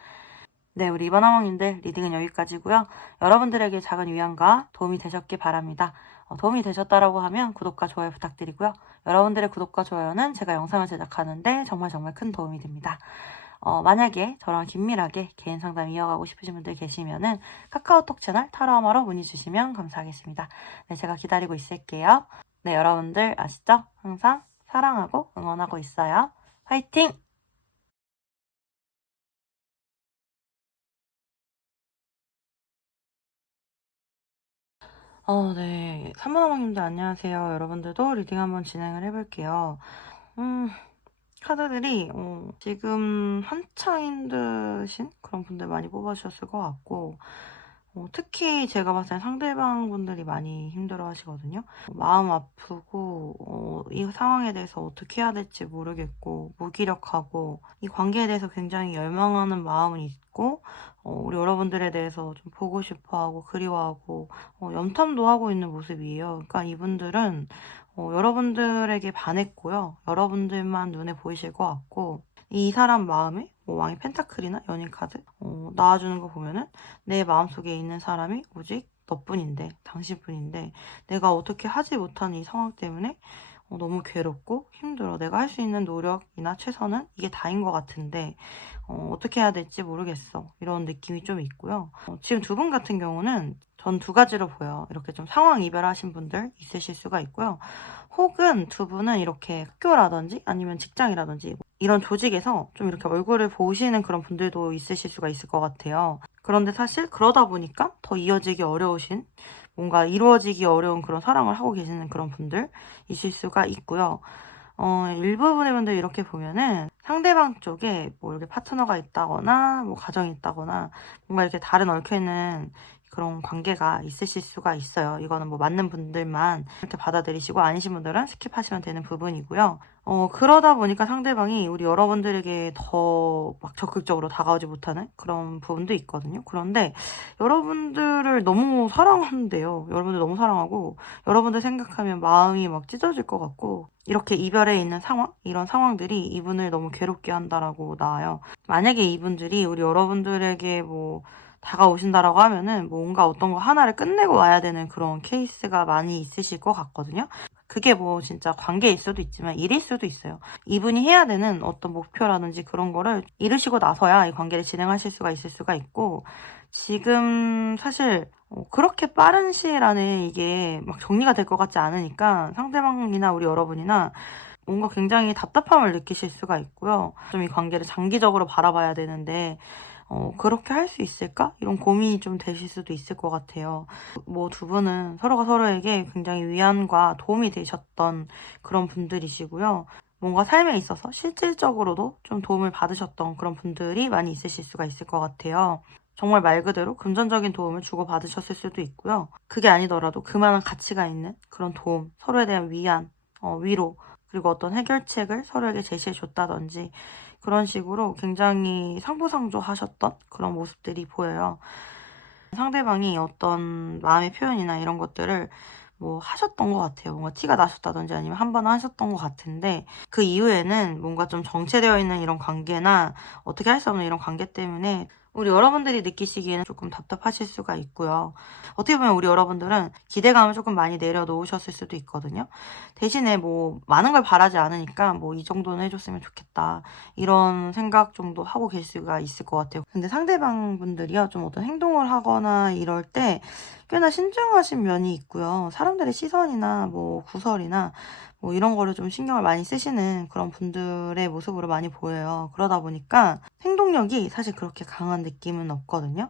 네, 우리 이번 화목님들 리딩은 여기까지고요. 여러분들에게 작은 위안과 도움이 되셨길 바랍니다. 도움이 되셨다라고 하면 구독과 좋아요 부탁드리고요. 여러분들의 구독과 좋아요는 제가 영상을 제작하는데 정말 큰 도움이 됩니다. 만약에 저랑 긴밀하게 개인 상담 이어가고 싶으신 분들 계시면은 카카오톡 채널 타로아마로 문의 주시면 감사하겠습니다. 네, 제가 기다리고 있을게요. 네, 여러분들 아시죠? 항상 사랑하고 응원하고 있어요. 파이팅! 네. 산모사모님들 안녕하세요. 여러분들도 리딩 한번 진행을 해볼게요. 음, 카드들이 지금 한창 힘드신 그런 분들 많이 뽑아주셨을 것 같고, 특히 제가 봤을 땐 상대방 분들이 많이 힘들어 하시거든요. 마음 아프고, 이 상황에 대해서 어떻게 해야 될지 모르겠고, 무기력하고, 이 관계에 대해서 굉장히 열망하는 마음은 있고, 우리 여러분들에 대해서 좀 보고 싶어 하고, 그리워하고, 염탐도 하고 있는 모습이에요. 그러니까 이분들은 여러분들에게 반했고요. 여러분들만 눈에 보이실 것 같고, 이 사람 마음에 뭐 왕의 펜타클이나 연인 카드 나와주는 거 보면은 내 마음속에 있는 사람이 오직 너뿐인데, 당신뿐인데, 내가 어떻게 하지 못하는 이 상황 때문에 너무 괴롭고 힘들어. 내가 할 수 있는 노력이나 최선은 이게 다인 것 같은데 어떻게 해야 될지 모르겠어. 이런 느낌이 좀 있고요. 지금 두 분 같은 경우는 전 두 가지로 보여요. 이렇게 좀 상황 이별하신 분들 있으실 수가 있고요. 혹은 두 분은 이렇게 학교라든지 아니면 직장이라든지 이런 조직에서 좀 이렇게 얼굴을 보시는 그런 분들도 있으실 수가 있을 것 같아요. 그런데 사실 그러다 보니까 더 이어지기 어려우신, 뭔가 이루어지기 어려운 그런 사랑을 하고 계시는 그런 분들 있을 수가 있고요. 일부분의 분들 이렇게 보면은 상대방 쪽에 뭐 이렇게 파트너가 있다거나 뭐 가정이 있다거나 뭔가 이렇게 다른 얽혀있는 그런 관계가 있으실 수가 있어요. 이거는 뭐 맞는 분들만 이렇게 받아들이시고 아니신 분들은 스킵하시면 되는 부분이고요. 그러다 보니까 상대방이 우리 여러분들에게 더 막 적극적으로 다가오지 못하는 그런 부분도 있거든요. 그런데 여러분들을 너무 사랑한대요. 여러분들 너무 사랑하고 여러분들 생각하면 마음이 막 찢어질 것 같고, 이렇게 이별에 있는 상황? 이런 상황들이 이분을 너무 괴롭게 한다라고 나와요. 만약에 이분들이 우리 여러분들에게 뭐 다가오신다라고 하면은 뭔가 어떤 거 하나를 끝내고 와야 되는 그런 케이스가 많이 있으실 것 같거든요. 그게 뭐 진짜 관계일 수도 있지만 일일 수도 있어요. 이분이 해야 되는 어떤 목표라든지 그런 거를 이루시고 나서야 이 관계를 진행하실 수가 있을 수가 있고, 지금 사실 그렇게 빠른 시일 안에 이게 막 정리가 될 것 같지 않으니까 상대방이나 우리 여러분이나 뭔가 굉장히 답답함을 느끼실 수가 있고요. 좀 이 관계를 장기적으로 바라봐야 되는데 그렇게 할 수 있을까? 이런 고민이 좀 되실 수도 있을 것 같아요. 뭐 두 분은 서로가 서로에게 굉장히 위안과 도움이 되셨던 그런 분들이시고요. 뭔가 삶에 있어서 실질적으로도 좀 도움을 받으셨던 그런 분들이 많이 있으실 수가 있을 것 같아요. 정말 말 그대로 금전적인 도움을 주고받으셨을 수도 있고요. 그게 아니더라도 그만한 가치가 있는 그런 도움, 서로에 대한 위안, 위로, 그리고 어떤 해결책을 서로에게 제시해 줬다든지 그런 식으로 굉장히 상부상조 하셨던 그런 모습들이 보여요. 상대방이 어떤 마음의 표현이나 이런 것들을 뭐 하셨던 것 같아요. 뭔가 티가 나셨다든지 아니면 한 번 하셨던 것 같은데, 그 이후에는 뭔가 좀 정체되어 있는 이런 관계나 어떻게 할 수 없는 이런 관계 때문에 우리 여러분들이 느끼시기에는 조금 답답하실 수가 있고요. 어떻게 보면 우리 여러분들은 기대감을 조금 많이 내려놓으셨을 수도 있거든요. 대신에 뭐 많은 걸 바라지 않으니까 뭐 이 정도는 해줬으면 좋겠다, 이런 생각 정도 하고 계실 수가 있을 것 같아요. 근데 상대방 분들이요, 좀 어떤 행동을 하거나 이럴 때 꽤나 신중하신 면이 있고요. 사람들의 시선이나 뭐 구설이나 뭐 이런 거를 좀 신경을 많이 쓰시는 그런 분들의 모습으로 많이 보여요. 그러다 보니까 행동력이 사실 그렇게 강한 느낌은 없거든요.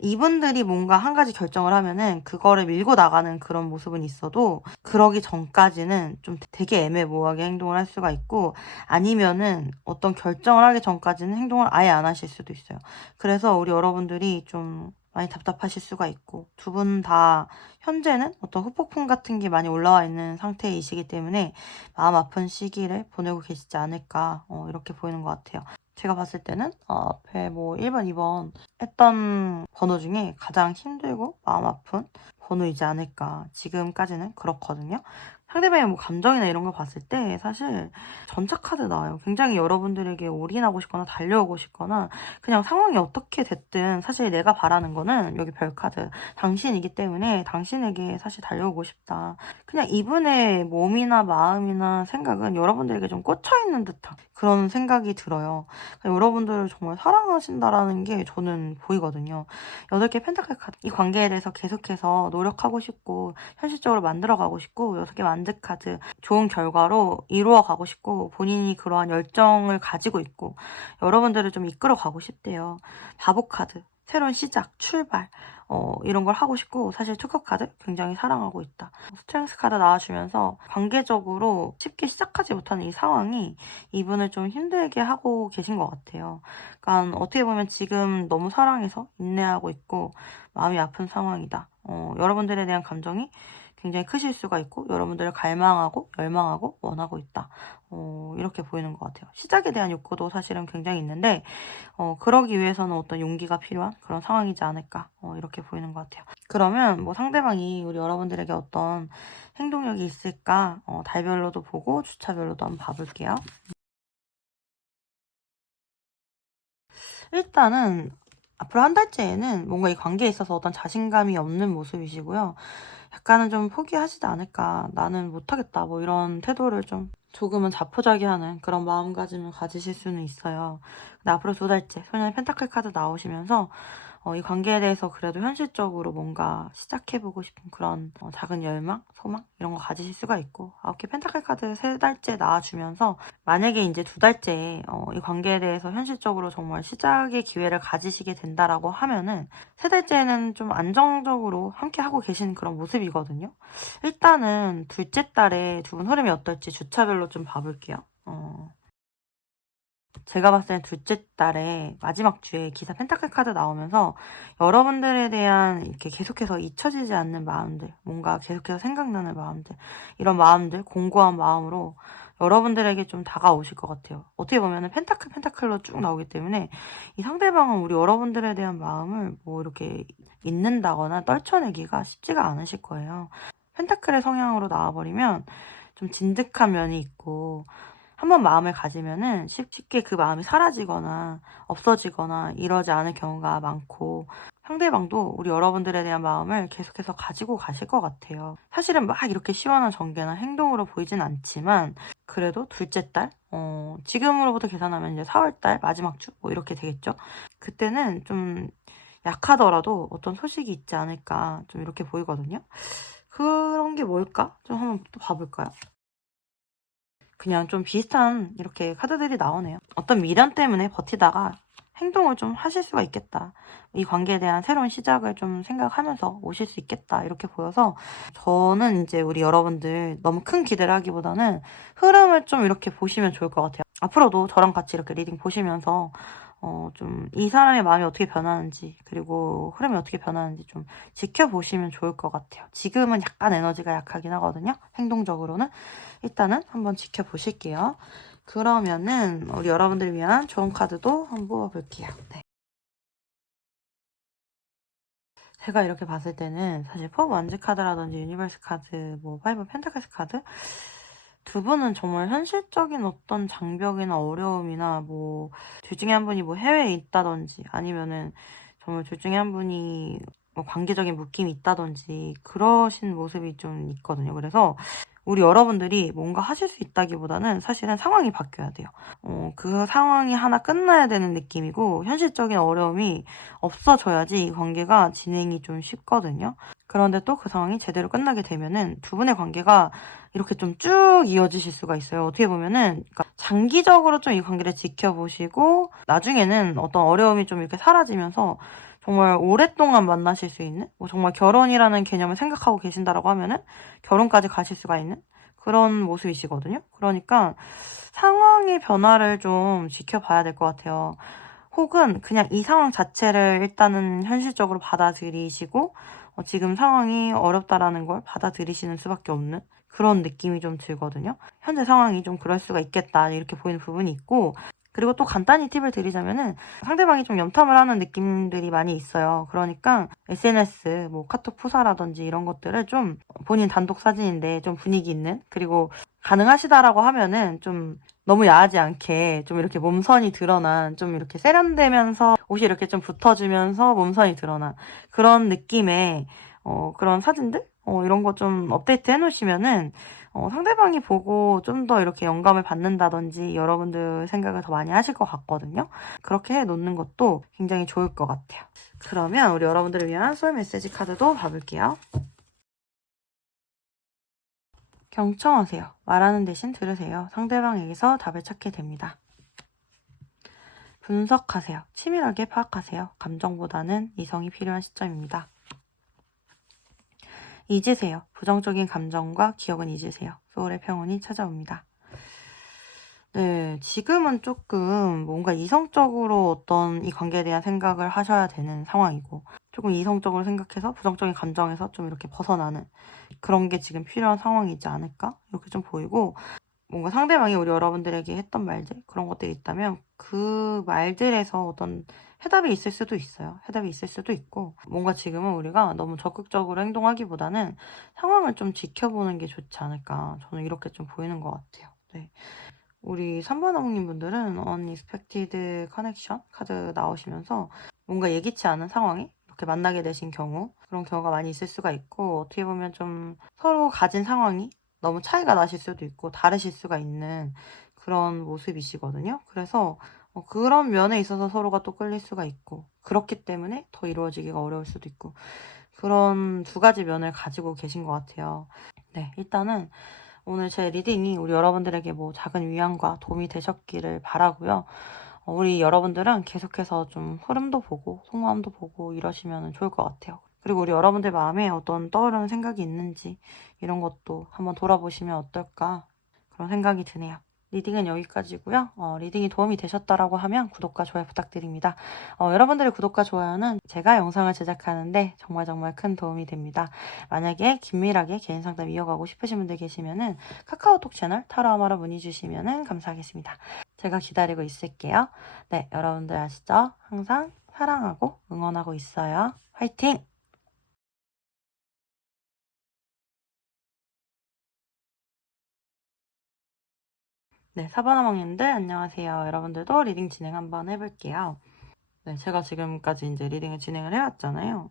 이분들이 뭔가 한 가지 결정을 하면은 그거를 밀고 나가는 그런 모습은 있어도, 그러기 전까지는 좀 되게 애매모호하게 행동을 할 수가 있고, 아니면은 어떤 결정을 하기 전까지는 행동을 아예 안 하실 수도 있어요. 그래서 우리 여러분들이 좀 많이 답답하실 수가 있고, 두 분 다 현재는 어떤 후폭풍 같은 게 많이 올라와 있는 상태이시기 때문에 마음 아픈 시기를 보내고 계시지 않을까, 이렇게 보이는 것 같아요. 제가 봤을 때는 앞에 뭐 1번, 2번 했던 번호 중에 가장 힘들고 마음 아픈 번호이지 않을까, 지금까지는 그렇거든요. 상대방의 뭐 감정이나 이런 걸 봤을 때 사실 전차 카드 나와요. 굉장히 여러분들에게 올인하고 싶거나 달려오고 싶거나, 그냥 상황이 어떻게 됐든 사실 내가 바라는 거는 여기 별 카드 당신이기 때문에 당신에게 사실 달려오고 싶다. 그냥 이분의 몸이나 마음이나 생각은 여러분들에게 좀 꽂혀있는 듯한 그런 생각이 들어요. 그러니까 여러분들을 정말 사랑하신다라는 게 저는 보이거든요. 8개 펜타클 카드, 이 관계에 대해서 계속해서 노력하고 싶고 현실적으로 만들어가고 싶고 6개 완즈 카드 좋은 결과로 이루어 가고 싶고 본인이 그러한 열정을 가지고 있고 여러분들을 좀 이끌어 가고 싶대요. 바보 카드 새로운 시작, 출발 이런 걸 하고 싶고 사실 투커 카드 굉장히 사랑하고 있다. 스트렝스 카드 나와주면서 관계적으로 쉽게 시작하지 못하는 이 상황이 이분을 좀 힘들게 하고 계신 것 같아요. 그러니까 어떻게 보면 지금 너무 사랑해서 인내하고 있고 마음이 아픈 상황이다. 여러분들에 대한 감정이 굉장히 크실 수가 있고 여러분들을 갈망하고 열망하고 원하고 있다. 이렇게 보이는 것 같아요. 시작에 대한 욕구도 사실은 굉장히 있는데 그러기 위해서는 어떤 용기가 필요한 그런 상황이지 않을까 이렇게 보이는 것 같아요. 그러면 뭐 상대방이 우리 여러분들에게 어떤 행동력이 있을까 달별로도 보고 주차별로도 한번 봐볼게요. 일단은 앞으로 한 달째에는 뭔가 이 관계에 있어서 어떤 자신감이 없는 모습이시고요. 약간은 좀 포기하시지 않을까, 나는 못하겠다 뭐 이런 태도를 좀 조금은 자포자기하는 그런 마음가짐을 가지실 수는 있어요. 근데 앞으로 2달째 소년의 펜타클 카드 나오시면서 이 관계에 대해서 그래도 현실적으로 뭔가 시작해보고 싶은 그런 작은 열망, 소망 이런 거 가지실 수가 있고 9개 펜타클 카드 3달째 나와주면서 만약에 이제 2달째 이 관계에 대해서 현실적으로 정말 시작의 기회를 가지시게 된다라고 하면은 3달째는 좀 안정적으로 함께 하고 계신 그런 모습이거든요. 일단은 둘째 달에 두 분 흐름이 어떨지 주차별로 좀 봐볼게요. 제가 봤을 땐 둘째 달에 마지막 주에 기사 펜타클 카드 나오면서 여러분들에 대한 이렇게 계속해서 잊혀지지 않는 마음들, 뭔가 계속해서 생각나는 마음들, 이런 마음들, 공고한 마음으로 여러분들에게 좀 다가오실 것 같아요. 어떻게 보면은 펜타클로 쭉 나오기 때문에 이 상대방은 우리 여러분들에 대한 마음을 뭐 이렇게 잊는다거나 떨쳐내기가 쉽지가 않으실 거예요. 펜타클의 성향으로 나와버리면 좀 진득한 면이 있고 한번 마음을 가지면은 쉽게 그 마음이 사라지거나 없어지거나 이러지 않을 경우가 많고 상대방도 우리 여러분들에 대한 마음을 계속해서 가지고 가실 것 같아요. 사실은 막 이렇게 시원한 전개나 행동으로 보이진 않지만 그래도 둘째 달, 지금으로부터 계산하면 이제 4월 달 마지막 주 뭐 이렇게 되겠죠. 그때는 좀 약하더라도 어떤 소식이 있지 않을까 좀 이렇게 보이거든요. 그런 게 뭘까? 좀 한번 또 봐볼까요? 그냥 좀 비슷한 이렇게 카드들이 나오네요. 어떤 미련 때문에 버티다가 행동을 좀 하실 수가 있겠다. 이 관계에 대한 새로운 시작을 좀 생각하면서 오실 수 있겠다. 이렇게 보여서 저는 이제 우리 여러분들 너무 큰 기대를 하기보다는 흐름을 좀 이렇게 보시면 좋을 것 같아요. 앞으로도 저랑 같이 이렇게 리딩 보시면서 좀 이 사람의 마음이 어떻게 변하는지 그리고 흐름이 어떻게 변하는지 좀 지켜보시면 좋을 것 같아요. 지금은 약간 에너지가 약하긴 하거든요. 행동적으로는. 일단은 한번 지켜보실게요. 그러면은 우리 여러분들을 위한 좋은 카드도 한번 뽑아볼게요. 네. 제가 이렇게 봤을 때는 사실 포 완즈 카드라든지 유니버스 카드, 뭐 파이브 펜타클스 카드 두 분은 정말 현실적인 어떤 장벽이나 어려움이나 뭐 둘 중에 한 분이 뭐 해외에 있다든지 아니면은 정말 둘 중에 한 분이 뭐 관계적인 묶임이 있다든지 그러신 모습이 좀 있거든요. 그래서 우리 여러분들이 뭔가 하실 수 있다기보다는 사실은 상황이 바뀌어야 돼요. 그 상황이 하나 끝나야 되는 느낌이고 현실적인 어려움이 없어져야지 이 관계가 진행이 좀 쉽거든요. 그런데 또 그 상황이 제대로 끝나게 되면은 두 분의 관계가 이렇게 좀 쭉 이어지실 수가 있어요. 어떻게 보면은 그러니까 장기적으로 좀 이 관계를 지켜보시고 나중에는 어떤 어려움이 좀 이렇게 사라지면서 정말 오랫동안 만나실 수 있는 뭐 정말 결혼이라는 개념을 생각하고 계신다라고 하면은 결혼까지 가실 수가 있는 그런 모습이시거든요. 그러니까 상황의 변화를 좀 지켜봐야 될 것 같아요. 혹은 그냥 이 상황 자체를 일단은 현실적으로 받아들이시고 지금 상황이 어렵다라는 걸 받아들이시는 수밖에 없는 그런 느낌이 좀 들거든요. 현재 상황이 좀 그럴 수가 있겠다 이렇게 보이는 부분이 있고 그리고 또 간단히 팁을 드리자면은 상대방이 좀 염탐을 하는 느낌들이 많이 있어요. 그러니까 SNS, 뭐 카톡 프사라든지 이런 것들을 좀 본인 단독 사진인데 좀 분위기 있는 그리고 가능하시다라고 하면은 좀 너무 야하지 않게 좀 이렇게 몸선이 드러난 좀 이렇게 세련되면서 옷이 이렇게 좀 붙어주면서 몸선이 드러난 그런 느낌의 그런 사진들 이런 거 좀 업데이트 해놓으시면은 상대방이 보고 좀 더 이렇게 영감을 받는다든지 여러분들 생각을 더 많이 하실 것 같거든요. 그렇게 해놓는 것도 굉장히 좋을 것 같아요. 그러면 우리 여러분들을 위한 소울 메시지 카드도 봐볼게요. 경청하세요. 말하는 대신 들으세요. 상대방에게서 답을 찾게 됩니다. 분석하세요. 치밀하게 파악하세요. 감정보다는 이성이 필요한 시점입니다. 잊으세요. 부정적인 감정과 기억은 잊으세요. 소울의 평온이 찾아옵니다. 네, 지금은 조금 뭔가 이성적으로 어떤 이 관계에 대한 생각을 하셔야 되는 상황이고, 조금 이성적으로 생각해서 부정적인 감정에서 좀 이렇게 벗어나는 그런 게 지금 필요한 상황이지 않을까? 이렇게 좀 보이고, 뭔가 상대방이 우리 여러분들에게 했던 말들, 그런 것들이 있다면 그 말들에서 어떤 해답이 있을 수도 있어요. 해답이 있을 수도 있고, 뭔가 지금은 우리가 너무 적극적으로 행동하기보다는 상황을 좀 지켜보는 게 좋지 않을까. 저는 이렇게 좀 보이는 것 같아요. 네. 우리 3번 어머님 분들은 Unexpected Connection 카드 나오시면서 뭔가 예기치 않은 상황에 이렇게 만나게 되신 경우, 그런 경우가 많이 있을 수가 있고, 어떻게 보면 좀 서로 가진 상황이 너무 차이가 나실 수도 있고 다르실 수가 있는 그런 모습이시거든요. 그래서 그런 면에 있어서 서로가 또 끌릴 수가 있고, 그렇기 때문에 더 이루어지기가 어려울 수도 있고, 그런 두 가지 면을 가지고 계신 것 같아요. 네, 일단은 오늘 제 리딩이 우리 여러분들에게 뭐 작은 위안과 도움이 되셨기를 바라고요. 우리 여러분들은 계속해서 좀 흐름도 보고 속마음도 보고 이러시면 좋을 것 같아요. 그리고 우리 여러분들 마음에 어떤 떠오르는 생각이 있는지 이런 것도 한번 돌아보시면 어떨까 그런 생각이 드네요. 리딩은 여기까지고요. 리딩이 도움이 되셨다라고 하면 구독과 좋아요 부탁드립니다. 여러분들의 구독과 좋아요는 제가 영상을 제작하는데 정말 큰 도움이 됩니다. 만약에 긴밀하게 개인 상담 이어가고 싶으신 분들 계시면은 카카오톡 채널 타로아마로 문의 주시면은 감사하겠습니다. 제가 기다리고 있을게요. 네, 여러분들 아시죠? 항상 사랑하고 응원하고 있어요. 화이팅! 네, 사바나망님들 안녕하세요. 여러분들도 리딩 진행 한번 해볼게요. 네, 제가 지금까지 이제 리딩을 진행을 해왔잖아요.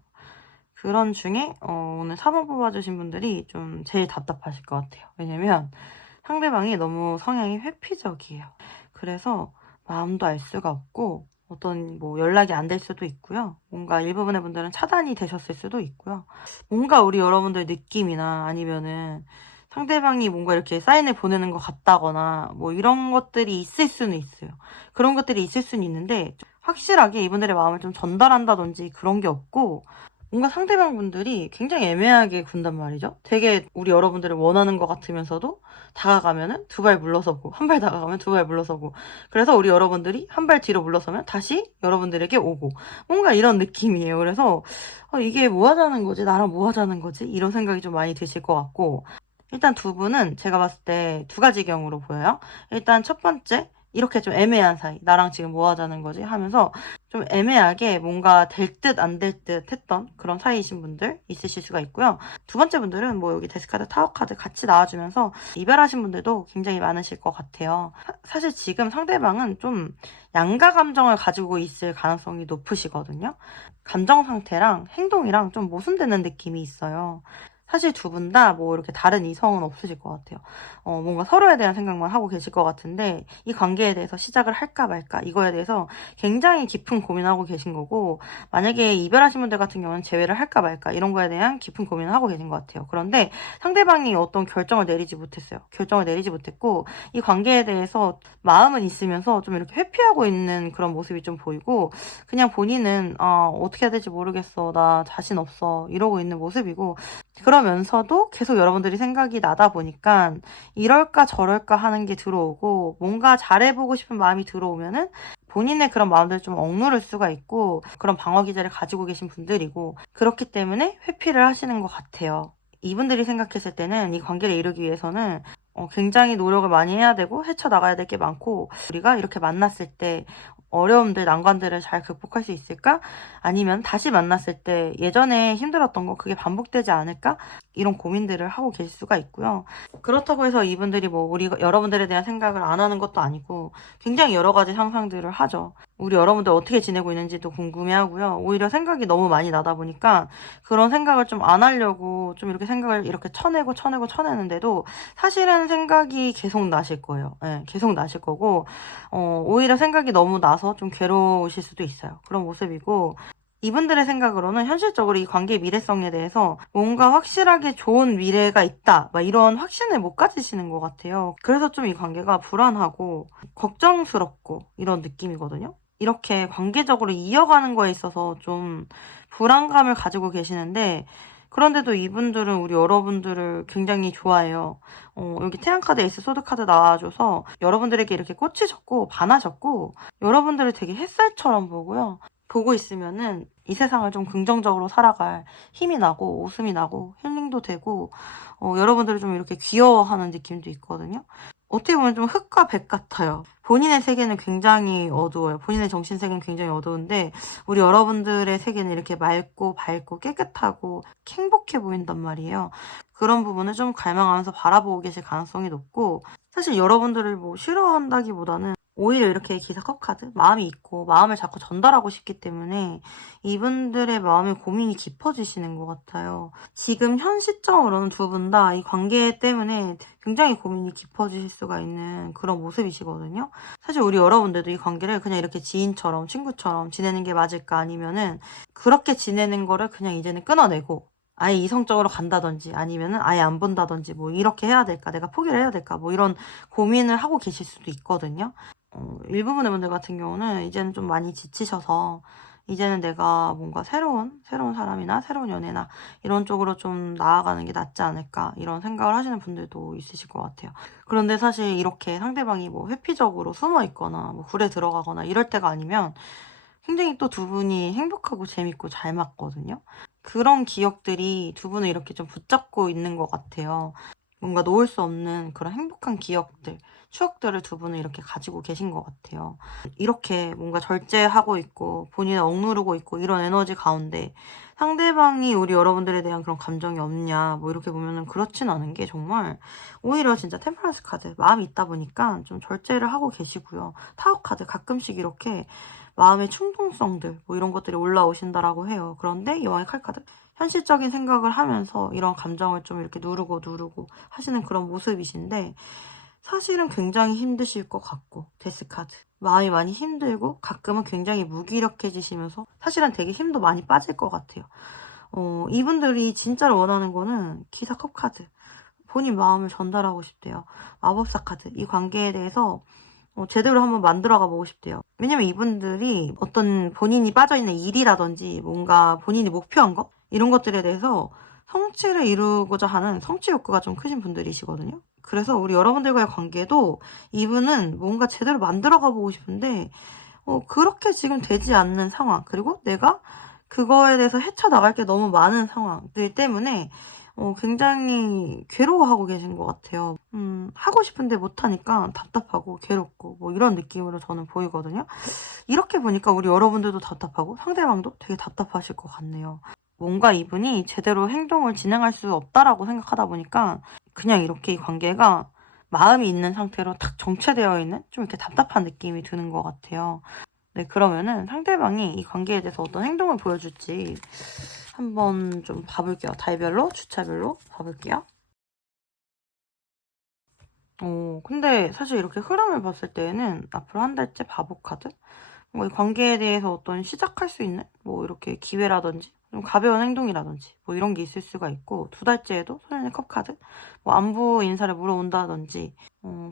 그런 중에 오늘 4번 뽑아주신 분들이 좀 제일 답답하실 것 같아요. 왜냐면 상대방이 너무 성향이 회피적이에요. 그래서 마음도 알 수가 없고 어떤 뭐 연락이 안 될 수도 있고요. 뭔가 일부분의 분들은 차단이 되셨을 수도 있고요. 뭔가 우리 여러분들 느낌이나 아니면은 상대방이 뭔가 이렇게 사인을 보내는 것 같다거나 뭐 이런 것들이 있을 수는 있어요. 그런 것들이 있을 수는 있는데 확실하게 이분들의 마음을 좀 전달한다든지 그런 게 없고 뭔가 상대방 분들이 굉장히 애매하게 군단 말이죠. 되게 우리 여러분들을 원하는 것 같으면서도 다가가면은 두 발 물러서고 한 발 다가가면 두 발 물러서고 그래서 우리 여러분들이 한 발 뒤로 물러서면 다시 여러분들에게 오고 뭔가 이런 느낌이에요. 그래서 이게 뭐 하자는 거지? 나랑 뭐 하자는 거지? 이런 생각이 좀 많이 드실 것 같고 일단 두 분은 제가 봤을 때 두 가지 경우로 보여요. 일단 첫 번째 이렇게 좀 애매한 사이 나랑 지금 뭐 하자는 거지? 하면서 좀 애매하게 뭔가 될 듯 안 될 듯 했던 그런 사이이신 분들 있으실 수가 있고요. 두 번째 분들은 뭐 여기 데스카드 타워카드 같이 나와주면서 이별하신 분들도 굉장히 많으실 것 같아요. 사실 지금 상대방은 좀 양가 감정을 가지고 있을 가능성이 높으시거든요. 감정 상태랑 행동이랑 좀 모순되는 느낌이 있어요. 사실 두 분 다 뭐 이렇게 다른 이성은 없으실 것 같아요. 뭔가 서로에 대한 생각만 하고 계실 것 같은데 이 관계에 대해서 시작을 할까 말까 이거에 대해서 굉장히 깊은 고민하고 계신 거고 만약에 이별하신 분들 같은 경우는 재회를 할까 말까 이런 거에 대한 깊은 고민을 하고 계신 것 같아요. 그런데 상대방이 어떤 결정을 내리지 못했어요. 결정을 내리지 못했고 이 관계에 대해서 마음은 있으면서 좀 이렇게 회피하고 있는 그런 모습이 좀 보이고 그냥 본인은 어떻게 해야 될지 모르겠어. 나 자신 없어. 이러고 있는 모습이고 그러면서도 계속 여러분들이 생각이 나다 보니까 이럴까 저럴까 하는 게 들어오고 뭔가 잘해보고 싶은 마음이 들어오면은 본인의 그런 마음들을 좀 억누를 수가 있고 그런 방어 기제를 가지고 계신 분들이고 그렇기 때문에 회피를 하시는 것 같아요. 이분들이 생각했을 때는 이 관계를 이루기 위해서는 굉장히 노력을 많이 해야 되고 헤쳐나가야 될 게 많고 우리가 이렇게 만났을 때 어려움들, 난관들을 잘 극복할 수 있을까? 아니면 다시 만났을 때 예전에 힘들었던 거 그게 반복되지 않을까? 이런 고민들을 하고 계실 수가 있고요. 그렇다고 해서 이분들이 뭐 우리 여러분들에 대한 생각을 안 하는 것도 아니고 굉장히 여러 가지 상상들을 하죠. 우리 여러분들 어떻게 지내고 있는지도 궁금해하고요. 오히려 생각이 너무 많이 나다 보니까 그런 생각을 좀 안 하려고 좀 이렇게 생각을 이렇게 쳐내는데도 사실은 생각이 계속 나실 거예요. 네, 계속 나실 거고 오히려 생각이 너무 나서 좀 괴로우실 수도 있어요. 그런 모습이고 이분들의 생각으로는 현실적으로 이 관계의 미래성에 대해서 뭔가 확실하게 좋은 미래가 있다, 막 이런 확신을 못 가지시는 것 같아요. 그래서 좀 이 관계가 불안하고 걱정스럽고 이런 느낌이거든요. 이렇게 관계적으로 이어가는 거에 있어서 좀 불안감을 가지고 계시는데, 그런데도 이분들은 우리 여러분들을 굉장히 좋아해요. 여기 태양카드, 에이스 소드카드 나와줘서 여러분들에게 이렇게 꽂히셨고 반하셨고, 여러분들을 되게 햇살처럼 보고요. 보고 있으면은 이 세상을 좀 긍정적으로 살아갈 힘이 나고 웃음이 나고 힐링도 되고, 여러분들을 좀 이렇게 귀여워하는 느낌도 있거든요. 어떻게 보면 좀 흙과 백 같아요. 본인의 세계는 굉장히 어두워요. 본인의 정신 세계는 굉장히 어두운데, 우리 여러분들의 세계는 이렇게 맑고 밝고 깨끗하고 행복해 보인단 말이에요. 그런 부분을 좀 갈망하면서 바라보고 계실 가능성이 높고, 사실 여러분들을 뭐 싫어한다기보다는 오히려 이렇게 기사 컵카드, 마음이 있고 마음을 자꾸 전달하고 싶기 때문에 이분들의 마음의 고민이 깊어지시는 것 같아요. 지금 현 시점으로는 두 분 다 이 관계 때문에 굉장히 고민이 깊어지실 수가 있는 그런 모습이시거든요. 사실 우리 여러분들도 이 관계를 그냥 이렇게 지인처럼 친구처럼 지내는 게 맞을까, 아니면은 그렇게 지내는 거를 그냥 이제는 끊어내고 아예 이성적으로 간다든지 아니면은 아예 안 본다든지 뭐 이렇게 해야 될까, 내가 포기를 해야 될까, 뭐 이런 고민을 하고 계실 수도 있거든요. 일부분의 분들 같은 경우는 이제는 좀 많이 지치셔서 이제는 내가 뭔가 새로운 사람이나 새로운 연애나 이런 쪽으로 좀 나아가는 게 낫지 않을까, 이런 생각을 하시는 분들도 있으실 것 같아요. 그런데 사실 이렇게 상대방이 뭐 회피적으로 숨어 있거나 뭐 굴에 들어가거나 이럴 때가 아니면 굉장히 또 두 분이 행복하고 재밌고 잘 맞거든요. 그런 기억들이 두 분을 이렇게 좀 붙잡고 있는 것 같아요. 뭔가 놓을 수 없는 그런 행복한 기억들, 추억들을 두 분은 이렇게 가지고 계신 것 같아요. 이렇게 뭔가 절제하고 있고 본인을 억누르고 있고 이런 에너지 가운데 상대방이 우리 여러분들에 대한 그런 감정이 없냐, 뭐 이렇게 보면은 그렇진 않은 게, 정말 오히려 진짜 템퍼런스 카드, 마음이 있다 보니까 좀 절제를 하고 계시고요. 타워 카드, 가끔씩 이렇게 마음의 충동성들, 뭐 이런 것들이 올라오신다라고 해요. 그런데 여왕의 칼카드, 현실적인 생각을 하면서 이런 감정을 좀 이렇게 누르고 하시는 그런 모습이신데, 사실은 굉장히 힘드실 것 같고, 데스카드, 마음이 많이 힘들고 가끔은 굉장히 무기력해지시면서 사실은 되게 힘도 많이 빠질 것 같아요. 이분들이 진짜로 원하는 거는 기사 컵 카드, 본인 마음을 전달하고 싶대요. 마법사 카드, 이 관계에 대해서 제대로 한번 만들어가 보고 싶대요. 왜냐면 이분들이 어떤 본인이 빠져있는 일이라든지 뭔가 본인이 목표한 거, 이런 것들에 대해서 성취를 이루고자 하는 성취 욕구가 좀 크신 분들이시거든요. 그래서 우리 여러분들과의 관계도 이분은 뭔가 제대로 만들어가 보고 싶은데 그렇게 지금 되지 않는 상황, 그리고 내가 그거에 대해서 헤쳐나갈 게 너무 많은 상황들 때문에 굉장히 괴로워하고 계신 것 같아요. 하고 싶은데 못하니까 답답하고 괴롭고 뭐 이런 느낌으로 저는 보이거든요. 이렇게 보니까 우리 여러분들도 답답하고 상대방도 되게 답답하실 것 같네요. 뭔가 이분이 제대로 행동을 진행할 수 없다라고 생각하다 보니까 그냥 이렇게 이 관계가 마음이 있는 상태로 탁 정체되어 있는 좀 이렇게 답답한 느낌이 드는 것 같아요. 네, 그러면은 상대방이 이 관계에 대해서 어떤 행동을 보여줄지 한번 좀 봐볼게요. 달별로, 주차별로 봐볼게요. 근데 사실 이렇게 흐름을 봤을 때에는 앞으로 한 달째 바보 카드? 뭐 이 관계에 대해서 어떤 시작할 수 있는 뭐 이렇게 기회라든지 좀 가벼운 행동이라든지 뭐 이런 게 있을 수가 있고, 두 달째에도 소년의 컵 카드, 뭐 안부 인사를 물어온다든지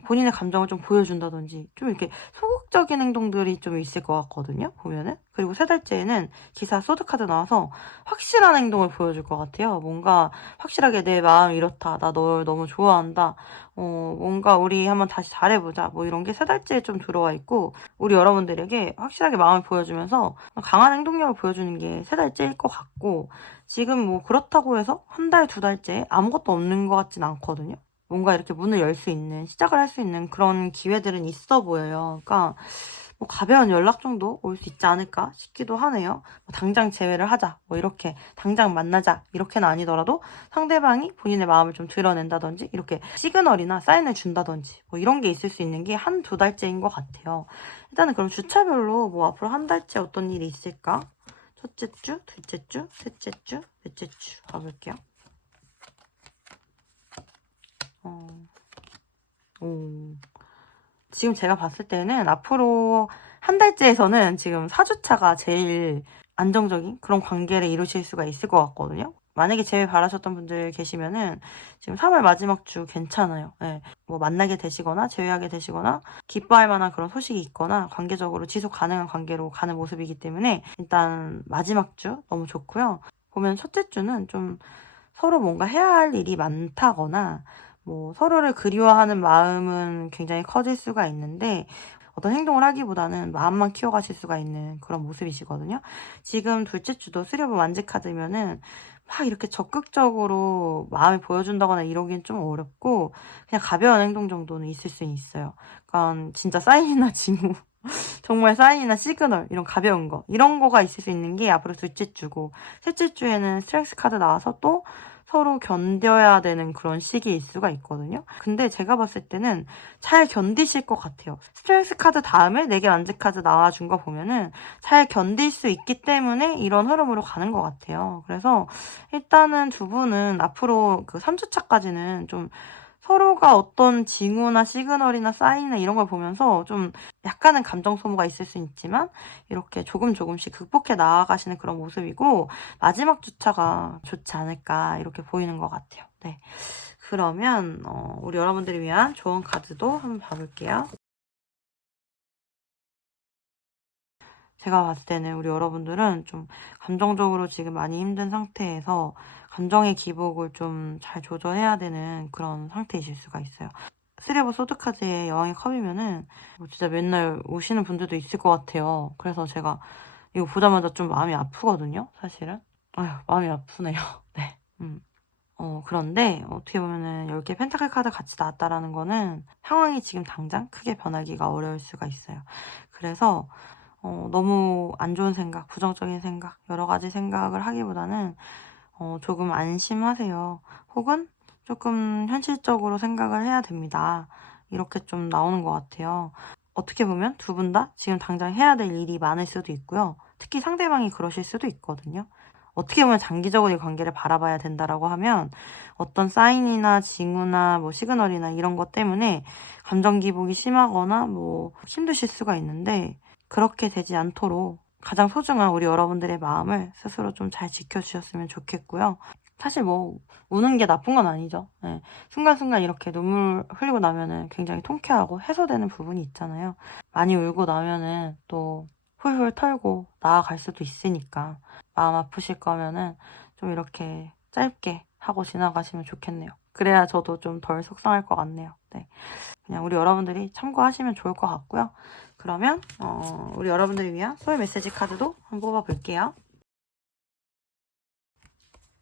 본인의 감정을 좀 보여준다든지 좀 이렇게 소극적인 행동들이 좀 있을 것 같거든요, 보면은. 그리고 세 달째에는 기사 소드 카드 나와서 확실한 행동을 보여줄 것 같아요. 뭔가 확실하게 내 마음 이렇다, 나 널 너무 좋아한다, 뭔가 우리 한번 다시 잘해보자, 뭐 이런 게 세 달째에 좀 들어와 있고, 우리 여러분들에게 확실하게 마음을 보여주면서 강한 행동력을 보여주는 게 세 달째일 것 같고, 지금 뭐 그렇다고 해서 한 달, 두 달째 아무것도 없는 것 같진 않거든요. 뭔가 이렇게 문을 열 수 있는, 시작을 할 수 있는 그런 기회들은 있어 보여요. 그러니까 뭐 가벼운 연락 정도 올 수 있지 않을까 싶기도 하네요. 뭐 당장 재회를 하자, 뭐 이렇게 당장 만나자, 이렇게는 아니더라도 상대방이 본인의 마음을 좀 드러낸다든지 이렇게 시그널이나 사인을 준다든지 뭐 이런 게 있을 수 있는 게 한 두 달째인 것 같아요. 일단은 그럼 주차별로 뭐 앞으로 한 달째 어떤 일이 있을까? 첫째 주, 둘째 주, 셋째 주, 넷째 주 가볼게요. 어, 오. 지금 제가 봤을 때는 앞으로 한 달째에서는 지금 4주차가 제일 안정적인 그런 관계를 이루실 수가 있을 것 같거든요. 만약에 재회 바라셨던 분들 계시면은 지금 3월 마지막 주 괜찮아요. 예. 뭐 만나게 되시거나 재회하게 되시거나 기뻐할 만한 그런 소식이 있거나 관계적으로 지속 가능한 관계로 가는 모습이기 때문에 일단 마지막 주 너무 좋고요. 보면 첫째 주는 좀 서로 뭔가 해야 할 일이 많다거나 뭐 서로를 그리워하는 마음은 굉장히 커질 수가 있는데 어떤 행동을 하기보다는 마음만 키워가실 수가 있는 그런 모습이시거든요. 지금 둘째 주도 수렵을 완직하드면은 막 이렇게 적극적으로 마음을 보여준다거나 이러기는 좀 어렵고 그냥 가벼운 행동 정도는 있을 수 있어요. 그러니까 진짜 사인이나 징후 정말 사인이나 시그널 이런 가벼운 거 이런 거가 있을 수 있는 게 앞으로 둘째 주고 셋째 주에는 스트렝스 카드 나와서 또 서로 견뎌야 되는 그런 시기일 수가 있거든요. 근데 제가 봤을 때는 잘 견디실 것 같아요. 스트렝스 카드 다음에 4개 완즈 카드 나와준 거 보면은 잘 견딜 수 있기 때문에 이런 흐름으로 가는 것 같아요. 그래서 일단은 두 분은 앞으로 그 3주차까지는 좀 서로가 어떤 징후나 시그널이나 사인이나 이런 걸 보면서 좀 약간은 감정 소모가 있을 수 있지만 이렇게 조금 조금씩 극복해 나아가시는 그런 모습이고 마지막 주차가 좋지 않을까 이렇게 보이는 것 같아요. 네. 그러면 우리 여러분들을 위한 조언 카드도 한번 봐볼게요. 제가 봤을 때는 우리 여러분들은 좀 감정적으로 지금 많이 힘든 상태에서 감정의 기복을 좀 잘 조절해야 되는 그런 상태이실 수가 있어요. 스레버 소드카드의 여왕의 컵이면은 진짜 맨날 우시는 분들도 있을 것 같아요. 그래서 제가 이거 보자마자 좀 마음이 아프거든요, 사실은. 아휴, 마음이 아프네요. 네. 그런데 어떻게 보면은 10개 펜타클 카드 같이 나왔다라는 거는 상황이 지금 당장 크게 변하기가 어려울 수가 있어요. 그래서 너무 안 좋은 생각, 부정적인 생각, 여러 가지 생각을 하기보다는 조금 안심하세요. 혹은 조금 현실적으로 생각을 해야 됩니다. 이렇게 좀 나오는 것 같아요. 어떻게 보면 두 분 다 지금 당장 해야 될 일이 많을 수도 있고요. 특히 상대방이 그러실 수도 있거든요. 어떻게 보면 장기적으로 이 관계를 바라봐야 된다라고 하면 어떤 사인이나 징후나 뭐 시그널이나 이런 것 때문에 감정 기복이 심하거나 뭐 힘드실 수가 있는데 그렇게 되지 않도록 가장 소중한 우리 여러분들의 마음을 스스로 좀 잘 지켜주셨으면 좋겠고요. 사실 뭐 우는 게 나쁜 건 아니죠. 네. 순간순간 이렇게 눈물 흘리고 나면은 굉장히 통쾌하고 해소되는 부분이 있잖아요. 많이 울고 나면은 또 훌훌 털고 나아갈 수도 있으니까 마음 아프실 거면은 좀 이렇게 짧게 하고 지나가시면 좋겠네요. 그래야 저도 좀 덜 속상할 것 같네요. 네. 그냥 우리 여러분들이 참고하시면 좋을 것 같고요. 그러면 우리 여러분들을 위한 소울 메시지 카드도 한번 뽑아볼게요.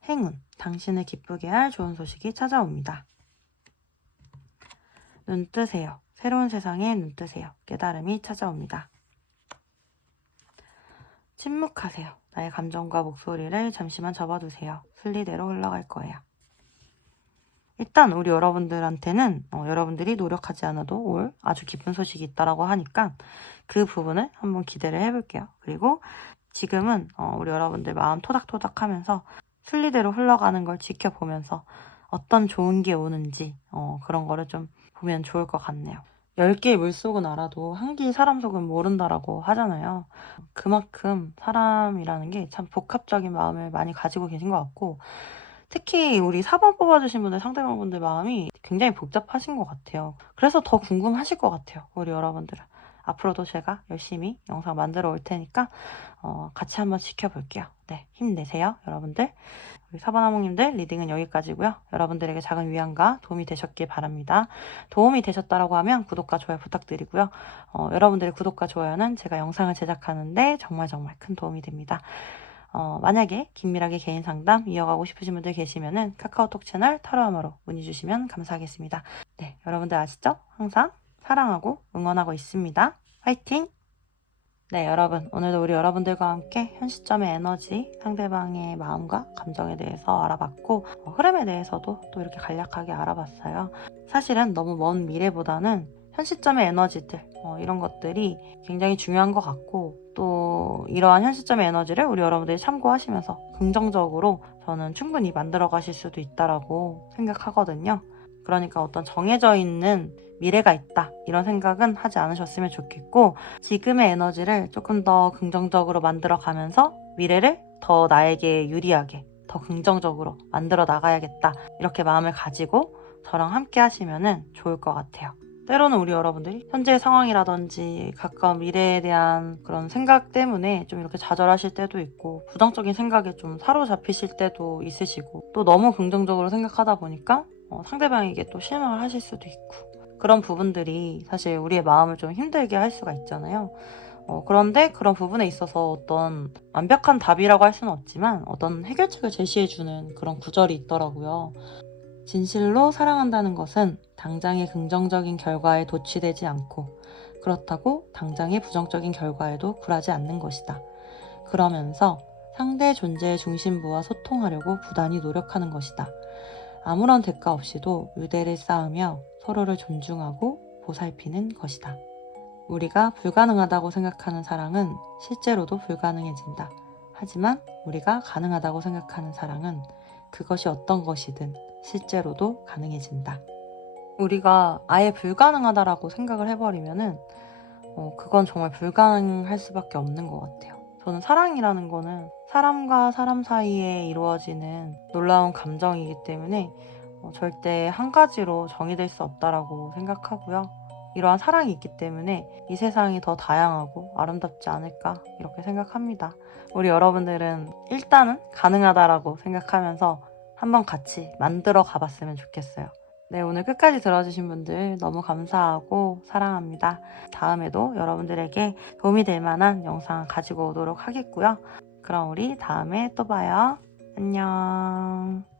행운, 당신을 기쁘게 할 좋은 소식이 찾아옵니다. 눈 뜨세요. 새로운 세상에 눈 뜨세요. 깨달음이 찾아옵니다. 침묵하세요. 나의 감정과 목소리를 잠시만 접어두세요. 순리대로 흘러갈 거예요. 일단 우리 여러분들한테는 여러분들이 노력하지 않아도 올 아주 기쁜 소식이 있다라고 하니까 그 부분을 한번 기대를 해볼게요. 그리고 지금은 우리 여러분들 마음 토닥토닥 하면서 순리대로 흘러가는 걸 지켜보면서 어떤 좋은 게 오는지 그런 거를 좀 보면 좋을 것 같네요. 10개의 물속은 알아도 한 개의 사람 속은 모른다라고 하잖아요. 그만큼 사람이라는 게 참 복합적인 마음을 많이 가지고 계신 것 같고 특히 우리 4번 뽑아주신 분들 상대방분들 마음이 굉장히 복잡하신 것 같아요. 그래서 더 궁금하실 것 같아요. 우리 여러분들은. 앞으로도 제가 열심히 영상 만들어 올 테니까 같이 한번 지켜볼게요. 네, 힘내세요, 여러분들. 우리 사바나몽님들 리딩은 여기까지고요. 여러분들에게 작은 위안과 도움이 되셨길 바랍니다. 도움이 되셨다라고 하면 구독과 좋아요 부탁드리고요. 여러분들의 구독과 좋아요는 제가 영상을 제작하는데 정말 정말 큰 도움이 됩니다. 만약에 긴밀하게 개인 상담 이어가고 싶으신 분들 계시면은 카카오톡 채널 타로아마로 문의 주시면 감사하겠습니다. 네, 여러분들 아시죠? 항상 사랑하고 응원하고 있습니다. 화이팅! 네, 여러분. 오늘도 우리 여러분들과 함께 현 시점의 에너지, 상대방의 마음과 감정에 대해서 알아봤고, 흐름에 대해서도 또 이렇게 간략하게 알아봤어요. 사실은 너무 먼 미래보다는 현 시점의 에너지들, 이런 것들이 굉장히 중요한 것 같고, 또 이러한 현 시점의 에너지를 우리 여러분들이 참고하시면서 긍정적으로 저는 충분히 만들어 가실 수도 있다라고 생각하거든요. 그러니까 어떤 정해져 있는 미래가 있다 이런 생각은 하지 않으셨으면 좋겠고 지금의 에너지를 조금 더 긍정적으로 만들어 가면서 미래를 더 나에게 유리하게, 더 긍정적으로 만들어 나가야겠다. 이렇게 마음을 가지고 저랑 함께 하시면 좋을 것 같아요. 때로는 우리 여러분들이 현재의 상황이라든지 가까운 미래에 대한 그런 생각 때문에 좀 이렇게 좌절하실 때도 있고 부정적인 생각에 좀 사로잡히실 때도 있으시고 또 너무 긍정적으로 생각하다 보니까 상대방에게 또 실망을 하실 수도 있고 그런 부분들이 사실 우리의 마음을 좀 힘들게 할 수가 있잖아요. 그런데 그런 부분에 있어서 어떤 완벽한 답이라고 할 수는 없지만 어떤 해결책을 제시해주는 그런 구절이 있더라고요. 진실로 사랑한다는 것은 당장의 긍정적인 결과에 도취되지 않고 그렇다고 당장의 부정적인 결과에도 굴하지 않는 것이다. 그러면서 상대 존재의 중심부와 소통하려고 부단히 노력하는 것이다. 아무런 대가 없이도 유대를 쌓으며 서로를 존중하고 보살피는 것이다. 우리가 불가능하다고 생각하는 사랑은 실제로도 불가능해진다. 하지만 우리가 가능하다고 생각하는 사랑은 그것이 어떤 것이든 실제로도 가능해진다. 우리가 아예 불가능하다라고 생각을 해버리면은 그건 정말 불가능할 수밖에 없는 것 같아요. 저는 사랑이라는 거는 사람과 사람 사이에 이루어지는 놀라운 감정이기 때문에 절대 한 가지로 정의될 수 없다라고 생각하고요. 이러한 사랑이 있기 때문에 이 세상이 더 다양하고 아름답지 않을까 이렇게 생각합니다. 우리 여러분들은 일단은 가능하다라고 생각하면서 한번 같이 만들어 가봤으면 좋겠어요. 네, 오늘 끝까지 들어주신 분들 너무 감사하고 사랑합니다. 다음에도 여러분들에게 도움이 될 만한 영상 가지고 오도록 하겠고요. 그럼 우리 다음에 또 봐요. 안녕.